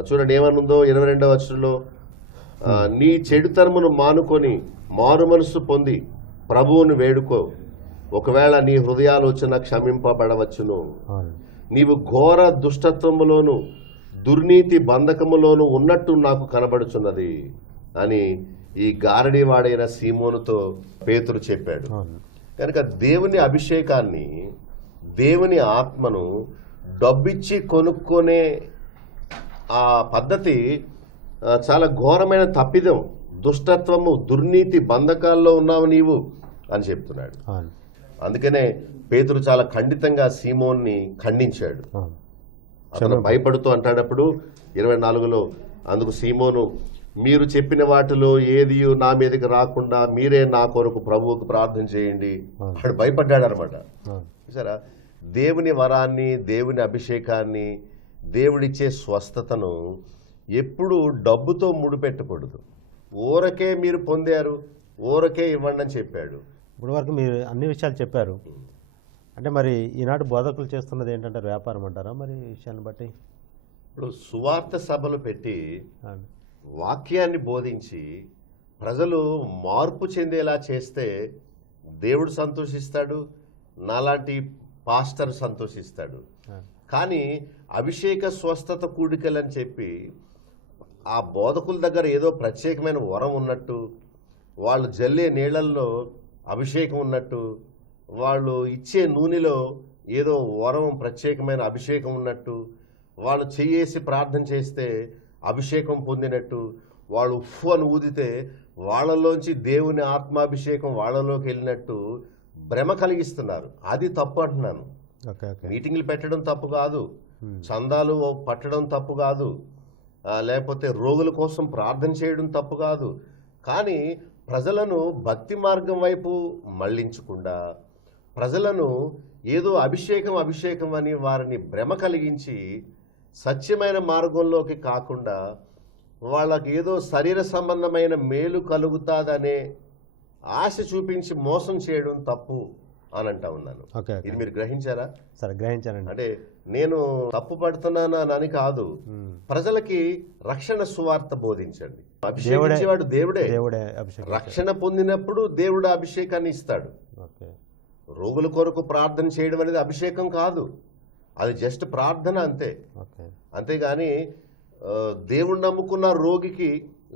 చూడండి ఏమనుందో 22వ వచనంలో, నీ చెడుతనమును మానుకొని మారు మనసు పొంది ప్రభువును వేడుకో, ఒకవేళ నీ హృదయాలోచన క్షమింపబడవచ్చును. నీవు ఘోర దుష్టత్వములోను దుర్నీతి బంధకములోను ఉన్నట్టు నాకు కనబడుచున్నది అని ఈ గారడీవాడైన సీమోనుతో పేతురు చెప్పాడు. కనుక దేవుని అభిషేకాన్ని, దేవుని ఆత్మను డబ్బిచ్చి కొనుక్కునే ఆ పద్ధతి చాలా ఘోరమైన తప్పిదం. దుష్టత్వము, దుర్నీతి బంధకాల్లో ఉన్నావు నీవు అని చెప్తున్నాడు. అందుకనే పేతురు చాలా ఖండితంగా సీమోన్ని ఖండించాడు. అతను భయపడుతూ అంటాడప్పుడు 24లో, అందుకు సీమోను, మీరు చెప్పిన వాటిలో ఏది నా మీదకి రాకుండా మీరే నా కొరకు ప్రభువుకు ప్రార్థన చేయండి. వాడు భయపడ్డాడు అనమాట. చూసారా, దేవుని వరాన్ని, దేవుని అభిషేకాన్ని, దేవుడిచ్చే స్వస్థతను ఎప్పుడు డబ్బుతో ముడిపెట్టకూడదు. ఊరకే మీరు పొందారు, ఊరకే ఇవ్వండి అని చెప్పాడు. ఇప్పుడు వరకు మీరు అన్ని విషయాలు చెప్పారు. అంటే మరి ఈనాడు బోధకులు చేస్తున్నది ఏంటంటారు? వ్యాపారం అంటారా మరి ఈ విషయాన్ని బట్టి? ఇప్పుడు సువార్త సభలు పెట్టి అవును. వాక్యాన్ని బోధించి ప్రజలు మార్పు చెందేలా చేస్తే దేవుడు సంతోషిస్తాడు, నాలాంటి పాస్టర్ సంతోషిస్తాడు. అవును. కానీ అభిషేక స్వస్థత కూడికలని చెప్పి ఆ బోధకుల దగ్గర ఏదో ప్రత్యేకమైన వరం ఉన్నట్టు, వాళ్ళు జల్లే నీళ్ళల్లో అభిషేకం ఉన్నట్టు, వాళ్ళు ఇచ్చే నూనెలో ఏదో వరం ప్రత్యేకమైన అభిషేకం ఉన్నట్టు, వాళ్ళు చెయ్యేసి ప్రార్థన చేస్తే అభిషేకం పొందినట్టు, వాళ్ళు ఉఫ్ అని ఊదితే వాళ్ళలోంచి దేవుని ఆత్మాభిషేకం వాళ్ళలోకి వెళ్ళినట్టు భ్రమ కలిగిస్తున్నారు. అది తప్పు అంటున్నాను. Okay okay. మీటింగ్లు పెట్టడం తప్పు కాదు, చందాలు పట్టడం తప్పు కాదు, లేకపోతే రోగుల కోసం ప్రార్థన చేయడం తప్పు కాదు. కానీ ప్రజలను భక్తి మార్గం వైపు మళ్లించకుండా, ప్రజలను ఏదో అభిషేకం అని వారిని భ్రమ కలిగించి సత్యమైన మార్గంలోకి కాకుండా వాళ్ళకి ఏదో శరీర సంబంధమైన మేలు కలుగుతాదనే ఆశ చూపించి మోసం చేయడం తప్పు అని అంటా ఉన్నాను. ఓకే. ఇది మీరు గ్రహించారా? సరే, గ్రహించానండి. అంటే నేను తప్పు పడుతున్నానని కాదు, ప్రజలకి రక్షణ సువార్త బోధించండి. అభిషేకించేవాడు దేవుడే. దేవుడే అభిషేకం. రక్షణ పొందినప్పుడు దేవుడు అభిషేకాన్ని ఇస్తాడు. ఓకే. రోగుల కొరకు ప్రార్థన చేయడం అనేది అభిషేకం కాదు, అది జస్ట్ ప్రార్థన అంతే. ఓకే. అంతేగాని దేవుణ్ణి నమ్ముకున్న రోగికి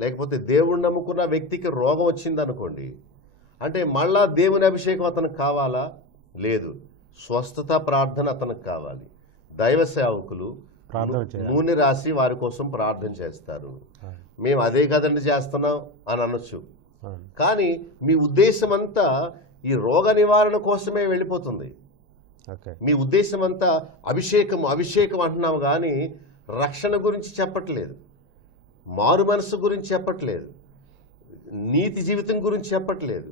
లేకపోతే దేవుణ్ణి నమ్ముకున్న వ్యక్తికి రోగం వచ్చిందనుకోండి, అంటే మళ్ళా దేవుని అభిషేకం అతనికి కావాలా? లేదు. స్వస్థత ప్రార్థన అతనికి కావాలి. దైవ సేవకులు నూనె రాసి వారి కోసం ప్రార్థన చేస్తారు. మేము అదే కదండి చేస్తున్నాం అని అనొచ్చు. కానీ మీ ఉద్దేశం అంతా ఈ రోగ నివారణ కోసమే వెళ్ళిపోతుంది. మీ ఉద్దేశం అంతా అభిషేకం అంటున్నావు కానీ రక్షణ గురించి చెప్పట్లేదు, మారు మనసు గురించి చెప్పట్లేదు, నీతి జీవితం గురించి చెప్పట్లేదు,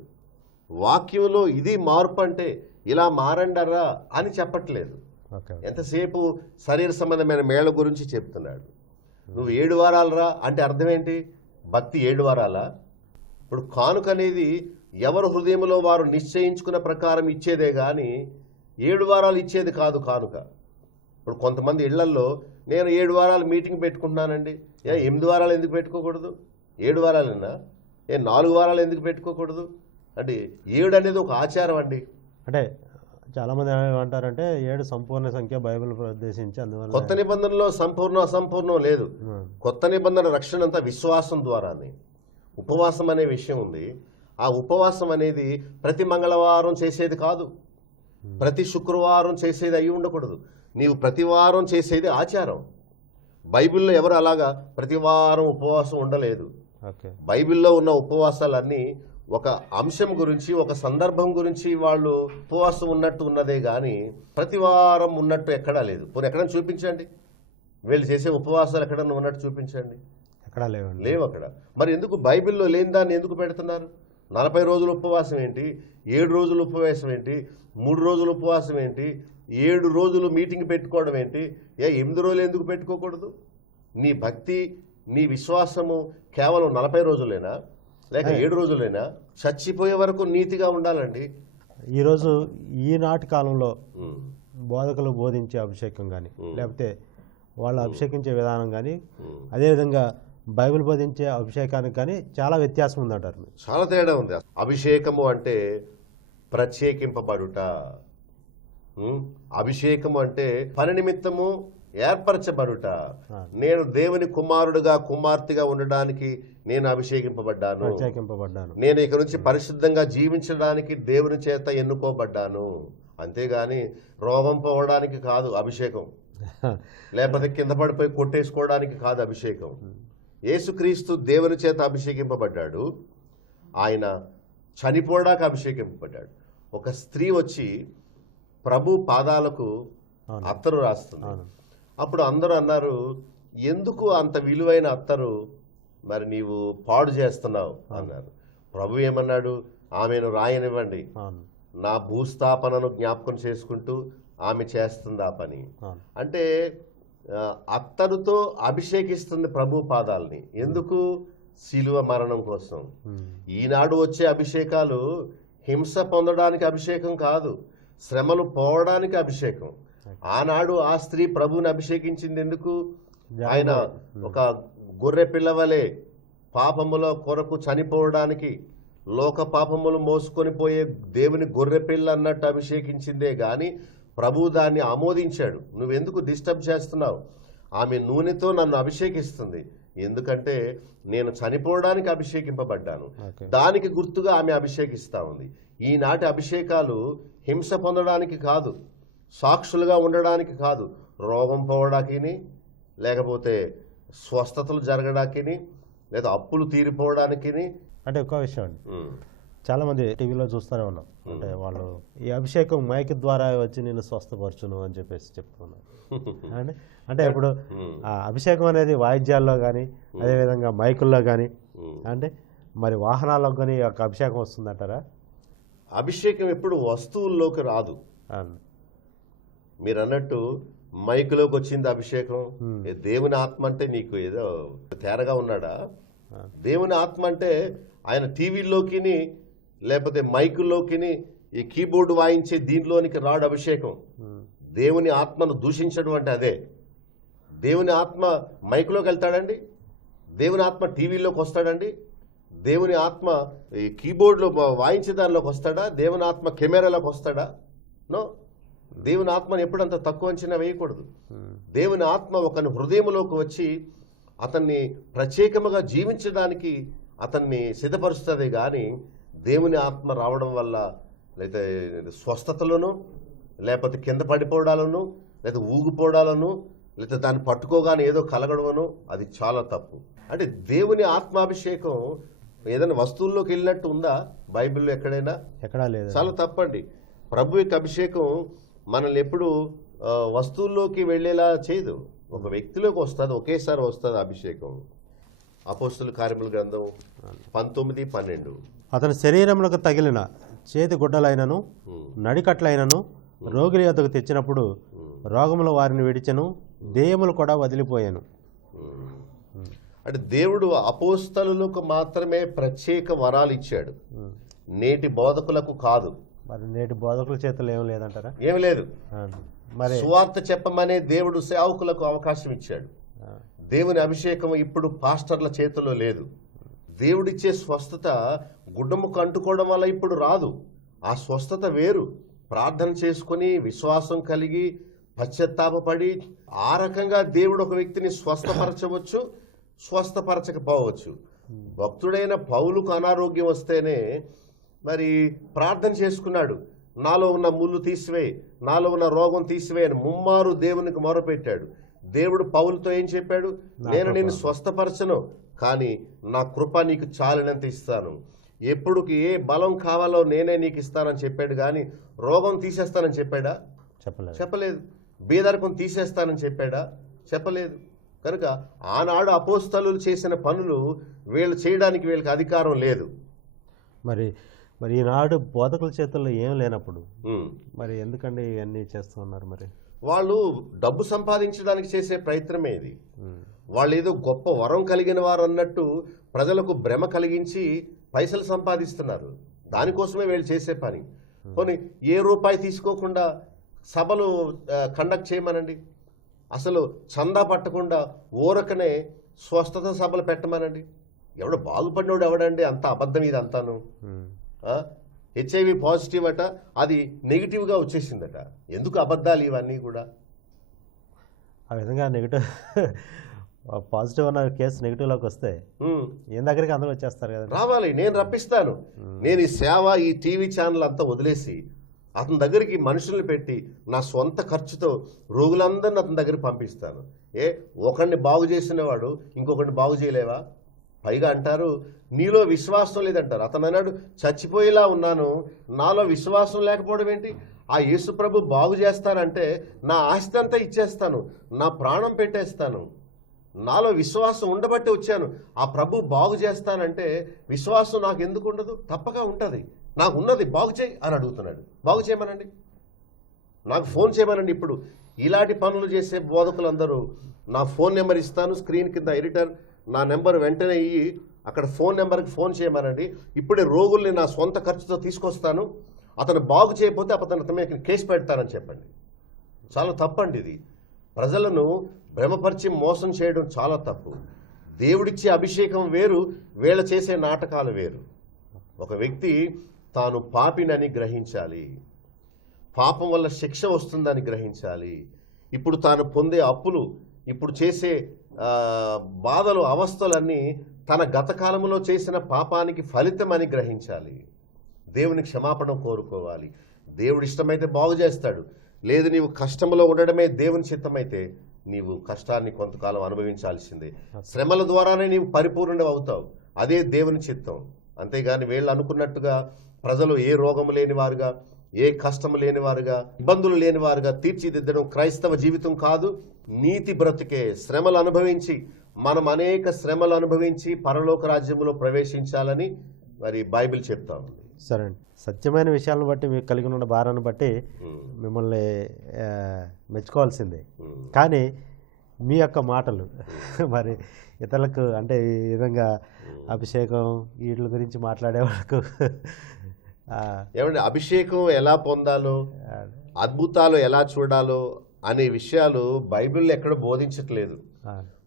వాక్యంలో ఇది మార్పు అంటే ఇలా మారండరా అని చెప్పట్లేదు. ఎంతసేపు శరీర సంబంధమైన మేళ గురించి చెప్తున్నాడు. నువ్వు 7 వారాలు రా అంటే అర్థం ఏంటి? భక్తి 7 వారాలా? ఇప్పుడు కానుక అనేది ఎవరు హృదయంలో వారు నిశ్చయించుకున్న ప్రకారం ఇచ్చేదే కానీ 7 వారాలు ఇచ్చేది కాదు కానుక. ఇప్పుడు కొంతమంది ఇళ్లల్లో నేను 7 వారాలు మీటింగ్ పెట్టుకుంటున్నానండి, 8 వారాలు ఎందుకు పెట్టుకోకూడదు? 7 వారాలన్నా 4 వారాలు ఎందుకు పెట్టుకోకూడదు? అంటే 7 అనేది ఒక ఆచారం అండి. అంటే చాలామంది ఏమంటారంటే 7 సంపూర్ణ సంఖ్య బైబిల్ ఉద్దేశించి, అందువల్ల కొత్త నిబంధనలో సంపూర్ణ అసంపూర్ణం లేదు. కొత్త నిబంధన రక్షణ అంతా విశ్వాసం ద్వారానే. ఉపవాసం అనే విషయం ఉంది. ఆ ఉపవాసం అనేది ప్రతి మంగళవారం చేసేది కాదు, ప్రతి శుక్రవారం చేసేది అయి ఉండకూడదు. నీవు ప్రతి వారం చేసేది ఆచారం. బైబిల్లో ఎవరు అలాగా ప్రతి వారం ఉపవాసం ఉండలేదు. బైబిల్లో ఉన్న ఉపవాసాలన్నీ ఒక అంశం గురించి, ఒక సందర్భం గురించి వాళ్ళు ఉపవాసం ఉన్నట్టు ఉన్నదే కానీ ప్రతి వారం ఉన్నట్టు ఎక్కడా లేదు. పోనీ ఎక్కడైనా చూపించండి, వీళ్ళు చేసే ఉపవాసాలు ఎక్కడన్నా ఉన్నట్టు చూపించండి. ఎక్కడా లేవు అక్కడ. మరి ఎందుకు బైబిల్లో లేని దాన్ని ఎందుకు పెడుతున్నారు? 40 రోజులు ఉపవాసం ఏంటి, 7 రోజులు ఉపవాసం ఏంటి, 3 రోజులు ఉపవాసం ఏంటి, 7 రోజులు మీటింగ్ పెట్టుకోవడం ఏంటి? 8 రోజులు ఎందుకు పెట్టుకోకూడదు? నీ భక్తి, నీ విశ్వాసము కేవలం 40 రోజులేనా లేక 7 రోజులైనా? చచ్చిపోయే వరకు నీతిగా ఉండాలండి. ఈరోజు ఈనాటి కాలంలో బోధకులు బోధించే అభిషేకం కానీ, లేకపోతే వాళ్ళు అభిషేకించే విధానం కానీ, అదేవిధంగా బైబిల్ బోధించే అభిషేకానికి కానీ చాలా వ్యత్యాసం ఉందంటారు. చాలా తేడా ఉంది. అభిషేకము అంటే ప్రత్యేకింపబడుట, అభిషేకము అంటే పని నిమిత్తము ఏర్పరచబడుట. నేను దేవుని కుమారుడుగా కుమార్తెగా ఉండడానికి నేను అభిషేకింపబడ్డాను. నేను ఇక నుంచి పరిశుద్ధంగా జీవించడానికి దేవుని చేత ఎన్నుకోబడ్డాను. అంతేగాని రోగం పోవడానికి కాదు అభిషేకం, లేకపోతే కింద పడిపోయి కొట్టేసుకోవడానికి కాదు అభిషేకం. యేసుక్రీస్తు దేవుని చేత అభిషేకింపబడ్డాడు. ఆయన చనిపోవడానికి అభిషేకింపబడ్డాడు. ఒక స్త్రీ వచ్చి ప్రభు పాదాలకు అత్తరు రాస్తుంది. అప్పుడు అందరూ అన్నారు, ఎందుకు అంత విలువైన అత్తరు మరి నీవు పాడు చేస్తున్నావు అన్నారు. ప్రభు ఏమన్నాడు? ఆమెను రాయనివ్వండి, నా భూస్థాపనను జ్ఞాపకం చేసుకుంటూ ఆమె చేస్తుంది ఆ పని. అంటే అత్తరుతో అభిషేకిస్తుంది ప్రభు పాదాలని. ఎందుకు? శిలువ మరణం కోసం. ఈనాడు వచ్చే అభిషేకాలు హింస పొందడానికి అభిషేకం కాదు, శ్రమలు పోవడానికి అభిషేకం. ఆనాడు ఆ స్త్రీ ప్రభువుని అభిషేకించింది ఎందుకు? ఆయన ఒక గొర్రె పిల్లవలే పాపముల కొరకు చనిపోవడానికి లోక పాపములు మోసుకొని పోయే దేవుని గొర్రె పిల్ల అన్నట్టు అభిషేకించిందే గాని ప్రభువు దాన్ని ఆమోదించాడు. నువ్వెందుకు డిస్టర్బ్ చేస్తున్నావు? ఆమె నూనెతో నన్ను అభిషేకిస్తుంది, ఎందుకంటే నేను చనిపోవడానికి అభిషేకింపబడ్డాను. దానికి గుర్తుగా ఆమె అభిషేకిస్తా ఉంది. ఈనాటి అభిషేకాలు హింస పొందడానికి కాదు, సాక్షులుగా ఉండడానికి కాదు, రోగం పోవడానికి, లేకపోతే స్వస్థతలు జరగడానికి, లేదా అప్పులు తీరిపోవడానికి. అంటే ఒక విషయం అండి, చాలామంది టీవీలో చూస్తూనే ఉన్నాం, అంటే వాళ్ళు ఈ అభిషేకం మైక్ ద్వారా వచ్చి నేను స్వస్థపరచును అని చెప్పేసి చెప్తున్నారు. అంటే ఇప్పుడు ఆ అభిషేకం అనేది వాయిద్యాల్లో కానీ అదేవిధంగా మైకుల్లో కానీ అంటే మరి వాహనాల్లో కానీ ఒక అభిషేకం వస్తుందంటారా? అభిషేకం ఎప్పుడు వస్తువుల్లోకి రాదు. మీరు అన్నట్టు మైకులోకి వచ్చింది అభిషేకం. దేవుని ఆత్మ అంటే నీకు ఏదో తేరగా ఉన్నాడా? దేవుని ఆత్మ అంటే ఆయన టీవీలోకి లేకపోతే మైకుల్లోకి ఈ కీబోర్డు వాయించే దీనిలోనికి రాడు అభిషేకం. దేవుని ఆత్మను దూషించడం అంటే అదే. దేవుని ఆత్మ మైకులోకి వెళ్తాడండి? దేవుని ఆత్మ టీవీలోకి వస్తాడండి? దేవుని ఆత్మ ఈ కీబోర్డులో వాయించే దానిలోకి వస్తాడా? దేవుని ఆత్మ కెమెరాలోకి వస్తాడా? నో. దేవుని ఆత్మను ఎప్పుడంత తక్కువ అంచనా వేయకూడదు. దేవుని ఆత్మ ఒకని హృదయంలోకి వచ్చి అతన్ని ప్రత్యేకముగా జీవించడానికి అతన్ని సిద్ధపరుస్తుంది. కానీ దేవుని ఆత్మ రావడం వల్ల లేదా స్వస్థతలను, లేకపోతే కింద పడిపోవడాలను, లేదా ఊగిపోవడాలను, లేదా దాన్ని పట్టుకోగానే ఏదో కలగడమను, అది చాలా తప్పు. అంటే దేవుని ఆత్మాభిషేకం ఏదైనా వస్తువుల్లోకి వెళ్ళినట్టు ఉందా బైబిల్లో ఎక్కడైనా? ఎక్కడా లేదు. చాలా తప్పండి. ప్రభు యొక్క అభిషేకం మనల్ని ఎప్పుడు వస్తువుల్లోకి వెళ్ళేలా చేయదు, ఒక వ్యక్తిలోకి వస్తుంది, ఒకేసారి వస్తుంది అభిషేకం. అపోస్తుల కార్యముల గ్రంథం 19:12. అతని శరీరములకు తగిలిన చేతి గుడ్డలైనను నడికట్లైనను రోగుల యొద్దకు తెచ్చినప్పుడు రోగములు వారిని విడిచెను, దెయ్యములు కూడా వదిలిపోయాను. అంటే దేవుడు అపోస్తలులకు మాత్రమే ప్రత్యేక వరాలు ఇచ్చాడు, నేటి బోధకులకు కాదు. మరి నేటి బోధకుల చేతులు ఏం లేదంటారా? ఏమి లేదు. మరి సువార్త చెప్పమనే దేవుడు సేవకులకు అవకాశం ఇచ్చాడు. దేవుని అభిషేకం ఇప్పుడు పాస్టర్ల చేతుల్లో లేదు. దేవుడిచ్చే స్వస్థత గుడ్డముకు అంటుకోవడం వల్ల ఇప్పుడు రాదు. ఆ స్వస్థత వేరు. ప్రార్థన చేసుకుని విశ్వాసం కలిగి పశ్చాత్తాపడి ఆ రకంగా దేవుడు ఒక వ్యక్తిని స్వస్థపరచవచ్చు, స్వస్థపరచకపోవచ్చు. భక్తుడైన పౌలుకు అనారోగ్యం వస్తేనే మరి ప్రార్థన చేసుకున్నాడు, నాలో ఉన్న ముళ్ళు తీసివేయి, నాలో ఉన్న రోగం తీసివేయి అని ముమ్మారు దేవునికి మొరపెట్టాడు. దేవుడు పౌలుతో ఏం చెప్పాడు? నేను నిన్ను స్వస్థపరచను, కానీ నా కృప నీకు చాలినంత ఇస్తాను. ఎప్పుడుకి ఏ బలం కావాలో నేనే నీకు ఇస్తానని చెప్పాడు. కానీ రోగం తీసేస్తానని చెప్పాడా? చెప్పలేదు. బీదరికం తీసేస్తానని చెప్పాడా? చెప్పలేదు. కనుక ఆనాడు అపోస్తలులు చేసిన పనులు వీళ్ళు చేయడానికి వీళ్ళకి అధికారం లేదు. మరి ఈనాడు బోధకుల చేతుల్లో ఏం లేనప్పుడు మరి ఎందుకండి ఇవన్నీ చేస్తూ ఉన్నారు? మరి వాళ్ళు డబ్బు సంపాదించడానికి చేసే ప్రయత్నమే ఇది. వాళ్ళు ఏదో గొప్ప వరం కలిగిన వారు అన్నట్టు ప్రజలకు భ్రమ కలిగించి పైసలు సంపాదిస్తున్నారు. దానికోసమే వీళ్ళు చేసే పని. కొన్ని ఏ రూపాయి తీసుకోకుండా సభలు కండక్ట్ చేయమనండి, అసలు చందా పట్టకుండా ఊరకనే స్వస్థత సభలు పెట్టమనండి. ఎవడు బాగుపడినోడు ఎవడండి? అంత అబద్ధం ఇది అంతాను. హెచ్ఐవి పాజిటివ్ అట, అది నెగిటివ్గా వచ్చేసిందట. ఎందుకు అబద్ధాలు ఇవన్నీ కూడా? ఆ విధంగా నెగిటివ్ పాజిటివ్ అన్న కేసు నెగిటివ్లోకి వస్తే ఏం దగ్గరికి అందరూ వచ్చేస్తారు కదా. రావాలి, నేను రప్పిస్తాను. నేను ఈ సేవ, ఈ టీవీ ఛానల్ అంతా వదిలేసి అతని దగ్గరికి మనుషుల్ని పెట్టి నా సొంత ఖర్చుతో రోగులందరినీ అతని దగ్గరికి పంపిస్తాను. ఒకరిని బాగు చేసిన వాడు ఇంకొకరిని బాగు చేయలేవా? పైగా అంటారు నీలో విశ్వాసం లేదంటారు. అతను అన్నాడు చచ్చిపోయేలా ఉన్నాను, నాలో విశ్వాసం లేకపోవడం ఏంటి? ఆ యేసు ప్రభు బాగు చేస్తానంటే నా ఆస్తి అంతా ఇచ్చేస్తాను, నా ప్రాణం పెట్టేస్తాను. నాలో విశ్వాసం ఉండబట్టి వచ్చాను. ఆ ప్రభు బాగు చేస్తానంటే విశ్వాసం నాకు ఎందుకు ఉండదు? తప్పగా ఉంటుంది. నాకు ఉన్నది బాగు చేయి అని అడుగుతున్నాడు. బాగు చేయమనండి, నాకు ఫోన్ చేయమనండి. ఇప్పుడు ఇలాంటి పనులు చేసే బోధకులందరూ నా ఫోన్ నెంబర్ ఇస్తాను, స్క్రీన్ కింద ఎడిటర్ నా నెంబర్ వెంటనే ఇయ్యి, అక్కడ ఫోన్ నెంబర్కి ఫోన్ చేయమనండి. ఇప్పుడే రోగుల్ని నా సొంత ఖర్చుతో తీసుకొస్తాను, అతను బాగు చేయకపోతే అతని మీద కేసు పెడతానని చెప్పండి. చాలా తప్పండి ఇది. ప్రజలను భ్రమపరిచి మోసం చేయడం చాలా తప్పు. దేవుడిచ్చే అభిషేకం వేరు, వీళ్ళ చేసే నాటకాలు వేరు. ఒక వ్యక్తి తాను పాపినని గ్రహించాలి, పాపం వల్ల శిక్ష వస్తుందని గ్రహించాలి, ఇప్పుడు తాను పొందే అప్పులు, ఇప్పుడు చేసే బాధలు, అవస్థలన్నీ తన గత కాలంలో చేసిన పాపానికి ఫలితమని గ్రహించాలి. దేవుని క్షమాపణ కోరుకోవాలి. దేవుడు ఇష్టమైతే బాగు చేస్తాడు. లేదు నీవు కష్టంలో ఉండడమే దేవుని చిత్తమైతే నీవు కష్టాన్ని కొంతకాలం అనుభవించాల్సిందే. శ్రమల ద్వారానే నీవు పరిపూర్ణ అవుతావు. అదే దేవుని చిత్తం. అంతేగాని వీళ్ళు అనుకున్నట్టుగా ప్రజలు ఏ రోగము లేని వారుగా, ఏ కష్టము లేని వారుగా, ఇబ్బందులు లేని వారుగా తీర్చిదిద్దడం క్రైస్తవ జీవితం కాదు. నీతి బ్రతికే, శ్రమలు అనుభవించి, మనం అనేక శ్రమలు అనుభవించి పరలోక రాజ్యంలో ప్రవేశించాలని మరి బైబిల్ చెప్తా ఉంది. సరే అండి, సత్యమైన విషయాలను బట్టి మీకు కలిగి ఉన్న భారాన్ని బట్టి మిమ్మల్ని మెచ్చుకోవాల్సిందే. కానీ మీ యొక్క మాటలు మరి ఇతరులకు అంటే ఈ విధంగా అభిషేకం వీటి గురించి మాట్లాడే వాళ్ళకు ఏమంటే అభిషేకం ఎలా పొందాలో, అద్భుతాలు ఎలా చూడాలో అనే విషయాలు బైబిల్ ఎక్కడ బోధించట్లేదు.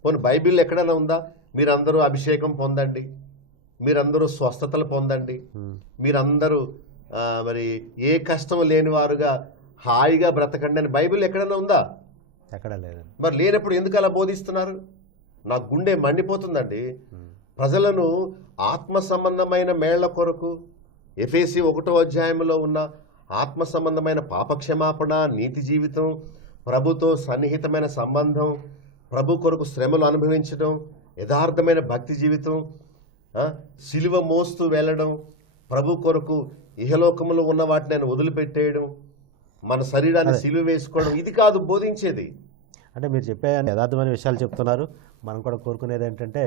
పోనీ బైబిల్ ఎక్కడైనా ఉందా మీరందరూ అభిషేకం పొందండి, మీరందరూ స్వస్థతలు పొందండి, మీరందరూ మరి ఏ కష్టం లేని వారుగా హాయిగా బ్రతకండి అని బైబిల్ ఎక్కడైనా ఉందా? ఎక్కడ లేదు. మరి లేనప్పుడు ఎందుకు అలా బోధిస్తున్నారు? నా గుండె మండిపోతుందండి. ప్రజలను ఆత్మ సంబంధమైన మేళ్ల కొరకు, ఎఫెసీ 1వ అధ్యాయంలో ఉన్న ఆత్మ సంబంధమైన పాపక్షమాపణ, నీతి జీవితం, ప్రభుతో సన్నిహితమైన సంబంధం, ప్రభు కొరకు శ్రమలు అనుభవించడం, యథార్థమైన భక్తి జీవితం, సిలువ మోస్తూ వెళ్ళడం, ప్రభు కొరకు ఇహలోకములో ఉన్న వాటిని ఆయన వదిలిపెట్టేయడం, మన శరీరాన్ని సిలువ వేసుకోవడం, ఇది కాదు బోధించేది. అంటే మీరు చెప్పే యథార్థమైన విషయాలు చెప్తున్నారు. మనం కూడా కోరుకునేది ఏంటంటే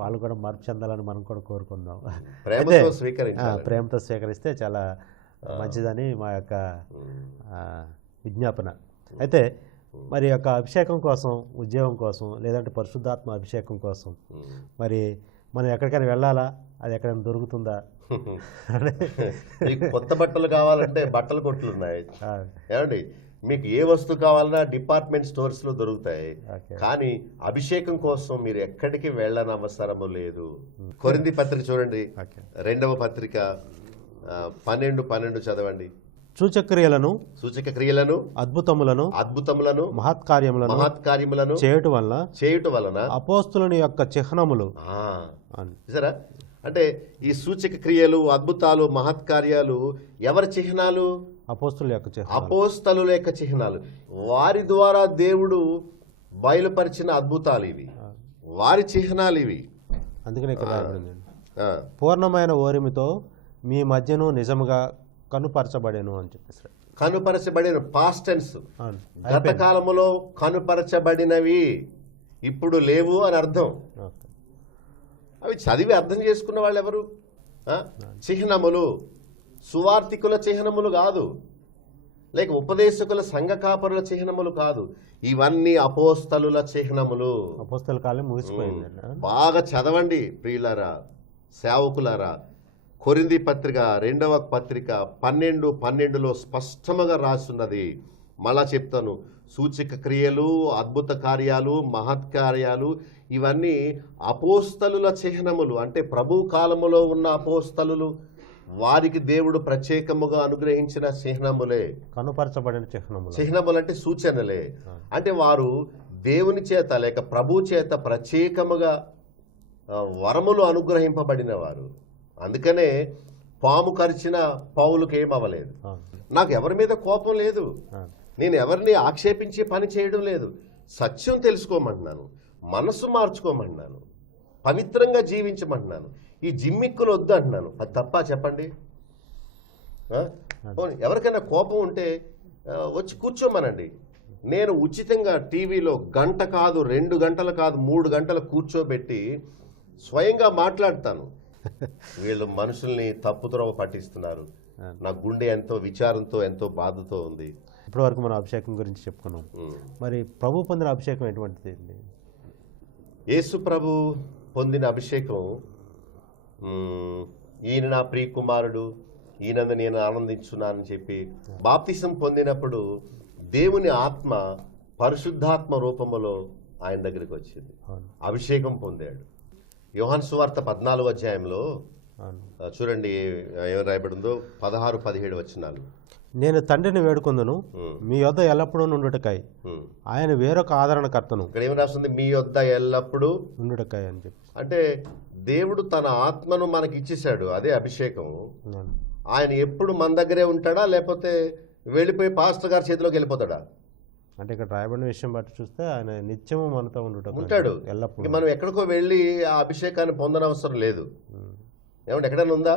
వాళ్ళు కూడా మార్పు చెందాలని మనం కూడా కోరుకుందాం. ప్రేమతో స్వీకరిస్తే చాలా మంచిదని మా యొక్క విజ్ఞాపన. అయితే మరి యొక్క అభిషేకం కోసం, ఉద్యోగం కోసం, లేదంటే పరిశుద్ధాత్మ అభిషేకం కోసం మరి మనం ఎక్కడికైనా వెళ్ళాలా? అది ఎక్కడైనా దొరుకుతుందా? మీకు కొత్త బట్టలు కావాలంటే బట్టల కొట్లు ఉన్నాయి. ఏమండి, మీకు ఏ వస్తువు కావాలన్నా డిపార్ట్మెంట్ స్టోర్స్లో దొరుకుతాయి. కానీ అభిషేకం కోసం మీరు ఎక్కడికి వెళ్ళని అవసరము లేదు. కొరింథీ పత్రిక చూడండి, 2వ పత్రిక 12 చదవండి. సూచక్రియలను, అద్భుతములను, మహత్కార్యములను చేయుట వలన అపోస్తులని యొక్క చిహ్నములు. చూసారా? అంటే ఈ సూచక క్రియలు, అద్భుతాలు, మహత్కార్యాలు ఎవరి చిహ్నాలు? అపోస్తలుల యొక్క చిహ్నాలు. వారి ద్వారా దేవుడు బయలుపరిచిన అద్భుతాలు ఇవి, వారి చిహ్నాలు ఇవి. అందుకనే పూర్ణమైన ఓరిమితో మీ మధ్యను నిజముగా కనుపరచబడేను అని చెప్పేసి. కనుపరచబడిన పాస్ట్ టెన్స్, గత కాలములో కనుపరచబడినవి ఇప్పుడు లేవు అని అర్థం. అవి చదివి అర్థం చేసుకున్న వాళ్ళు ఎవరు? చిహ్నములు, సువార్తికుల చిహ్నములు కాదు, లేక ఉపదేశకుల సంఘ కాపరుల చిహ్నములు కాదు. ఇవన్నీ అపోస్తలుల చిహ్నములు. అపోస్తల కాలం ముగిసిపోయింది. బాగా చదవండి ప్రియులారా, సేవకులారా. కొరింథీ పత్రిక 2వ పత్రిక 12:12 స్పష్టంగా రాస్తున్నది. మళ్ళా చెప్తాను, సూచక క్రియలు, అద్భుత కార్యాలు, మహత్కార్యాలు ఇవన్నీ అపోస్తలుల చిహ్నములు. అంటే ప్రభు కాలములో ఉన్న అపోస్తలులు, వారికి దేవుడు ప్రత్యేకముగా అనుగ్రహించిన చిహ్నములే. కనుపరచబడిన చిహ్నములు అంటే సూచనలే. అంటే వారు దేవుని చేత లేక ప్రభు చేత ప్రత్యేకముగా వరములు అనుగ్రహింపబడిన వారు. అందుకనే పాము కరిచిన పౌలుకి ఏమవ్వలేదు. నాకు ఎవరి మీద కోపం లేదు, నేను ఎవరిని ఆక్షేపించే పని చేయడం లేదు. సత్యం తెలుసుకోమంటున్నాను, మనసు మార్చుకోమంటున్నాను, పవిత్రంగా జీవించమంటున్నాను. ఈ జిమ్మిక్కులు వద్దు అంటున్నాను. అది తప్ప చెప్పండి? ఎవరికైనా కోపం ఉంటే వచ్చి కూర్చోమనండి. నేను ఉచితంగా టీవీలో 1 గంట కాదు, 2 గంటలు కాదు, 3 గంటలు కూర్చోబెట్టి స్వయంగా మాట్లాడతాను. వీళ్ళు మనుషుల్ని తప్పుద్రోవ పట్టిస్తున్నారు. నా గుండె ఎంతో విచారంతో, ఎంతో బాధతో ఉంది. ఇప్పటి వరకు మనం అభిషేకం గురించి చెప్పుకున్నాం. మరి ప్రభు పొందిన అభిషేకం ఎటువంటిది? యేసు ప్రభు పొందిన అభిషేకం, ఈయన నా ప్రియ కుమారుడు, ఈయనందు నేను ఆనందించున్నానని చెప్పి బాప్తిసం పొందినప్పుడు దేవుని ఆత్మ పరిశుద్ధాత్మ రూపములో ఆయన దగ్గరికి వచ్చింది, అవును. అభిషేకం పొందాడు. యోహాను సువార్త 14వ అధ్యాయంలో అవును. చూడండి ఏం రాయబడిందో, 16-17 వచనాలు. నేను తండ్రిని వేడుకొందును ఉమ్, మీ యొద్ద ఎల్లప్పుడూ నుండుటకై ఉమ్. ఆయన వేరొక ఆదరణకర్తను ఇక్కడ ఏం రాస్తుంది? మీ యొద్ద ఎల్లప్పుడూ. నుండుటకై అని చెప్పి. అంటే దేవుడు తన ఆత్మను మనకి ఇచ్చేశాడు, అదే అభిషేకం. అవును. ఆయన ఎప్పుడు మన దగ్గరే ఉంటాడా, లేకపోతే వెళ్ళిపోయి పాస్టర్ గారి చేతిలోకి వెళ్ళిపోతాడా? అంటే ఇక్కడ రాయబడిన విషయం బట్టి చూస్తే ఆయన నిత్యము మనతో ఉండుటకు ఉంటాడు. ఎల్లప్పుడూ. ఇంక మనం ఎక్కడికో వెళ్ళి ఆ అభిషేకాన్ని పొందనవసరం లేదు. ఉమ్. ఏమంటే ఎక్కడైనా ఉందా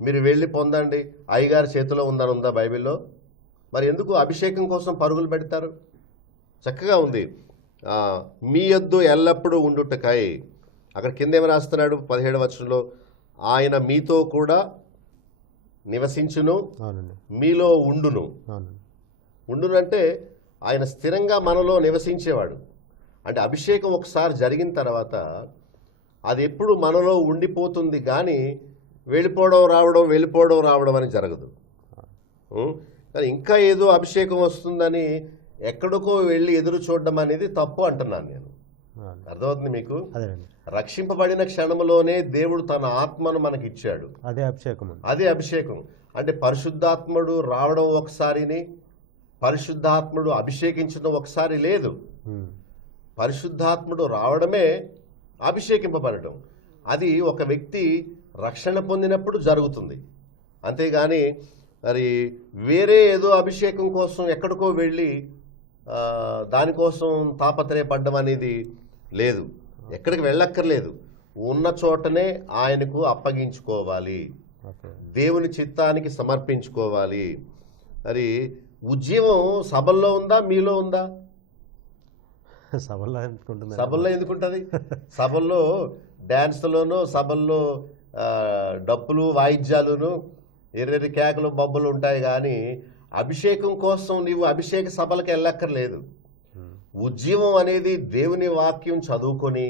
మీరు వెళ్ళి పొందండి అయ్యగారి చేతిలో ఉందని ఉందా బైబిల్లో? మరి ఎందుకు అభిషేకం కోసం పరుగులు పెడతారు? చక్కగా ఉంది, మీ యొద్ద ఎల్లప్పుడూ ఉండుటకై. అక్కడ కింద ఏమి రాస్తున్నాడు 17వ వచనంలో? ఆయన మీతో కూడా నివసించును, అవునండి. మీలో ఉండును. అవునండి. ఉండును అంటే ఆయన స్థిరంగా మనలో నివసించేవాడు. అంటే అభిషేకం ఒకసారి జరిగిన తర్వాత అది ఎప్పుడు మనలో ఉండిపోతుంది, కానీ వెళ్ళిపోవడం రావడం అని జరగదు. కానీ ఇంకా ఏదో అభిషేకం వస్తుందని ఎక్కడికో వెళ్ళి ఎదురు చూడడం అనేది తప్పు అంటున్నాను నేను. అవును. అర్థమవుతుంది మీకు? అదేనండి. రక్షింపబడిన క్షణంలోనే దేవుడు తన ఆత్మను మనకి ఇచ్చాడు, అదే అభిషేకం అండి. అదే అభిషేకం. అంటే పరిశుద్ధాత్ముడు రావడం ఒకసారిని, పరిశుద్ధాత్ముడు అభిషేకించడం ఒకసారి లేదు. ఉమ్. పరిశుద్ధాత్ముడు రావడమే అభిషేకింపబడటం. అది ఒక వ్యక్తి రక్షణ పొందినప్పుడు జరుగుతుంది. అంతేగాని మరి వేరే ఏదో అభిషేకం కోసం ఎక్కడికో వెళ్ళి దానికోసం తాపత్రయపడ్డం అనేది లేదు. ఎక్కడికి వెళ్ళక్కర్లేదు, ఉన్న చోటనే ఆయనకు అప్పగించుకోవాలి, ఓకే. దేవుని చిత్తానికి సమర్పించుకోవాలి. మరి ఉద్యమం సభల్లో ఉందా, మీలో ఉందా? సభల్లో ఎందుకుంటుంది? సభల్లో ఎందుకుంటుంది? సభల్లో డ్యాన్స్లోనూ, సభల్లో డప్పులు వాయిద్యాలును, ఎర్రెర్రి కేకలు బొబ్బలు ఉంటాయి. కానీ అభిషేకం కోసం నీవు అభిషేక సభలకు వెళ్ళక్కర్లేదు. ఉద్యమం అనేది దేవుని వాక్యం చదువుకొని,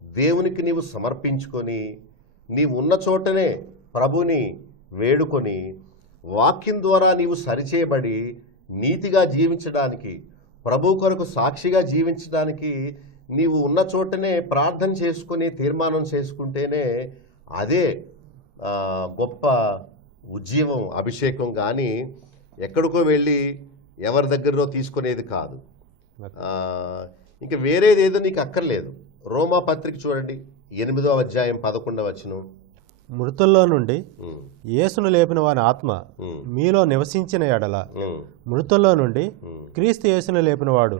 దేవునికి నీవు సమర్పించుకొని, నీవు ఉన్న చోటనే ప్రభుని వేడుకొని, వాక్యం ద్వారా నీవు సరిచేయబడి నీతిగా జీవించడానికి, ప్రభు కొరకు సాక్షిగా జీవించడానికి నీవు ఉన్న చోటనే ప్రార్థన చేసుకుని తీర్మానం చేసుకుంటేనే అదే గొప్ప ఉద్యమం, అభిషేకం. కానీ ఎక్కడికో వెళ్ళి ఎవరి దగ్గరలో తీసుకునేది కాదు. ఇంకా వేరేది ఏదో నీకు అక్కర్లేదు. రోమా పత్రిక చూడండి 8వ అధ్యాయం 11వ వచనం. మృతుల్లో నుండి యేసును లేపిన వారి ఆత్మ మీలో నివసించిన ఎడల మృతుల్లో నుండి క్రీస్తు యేసును లేపినవాడు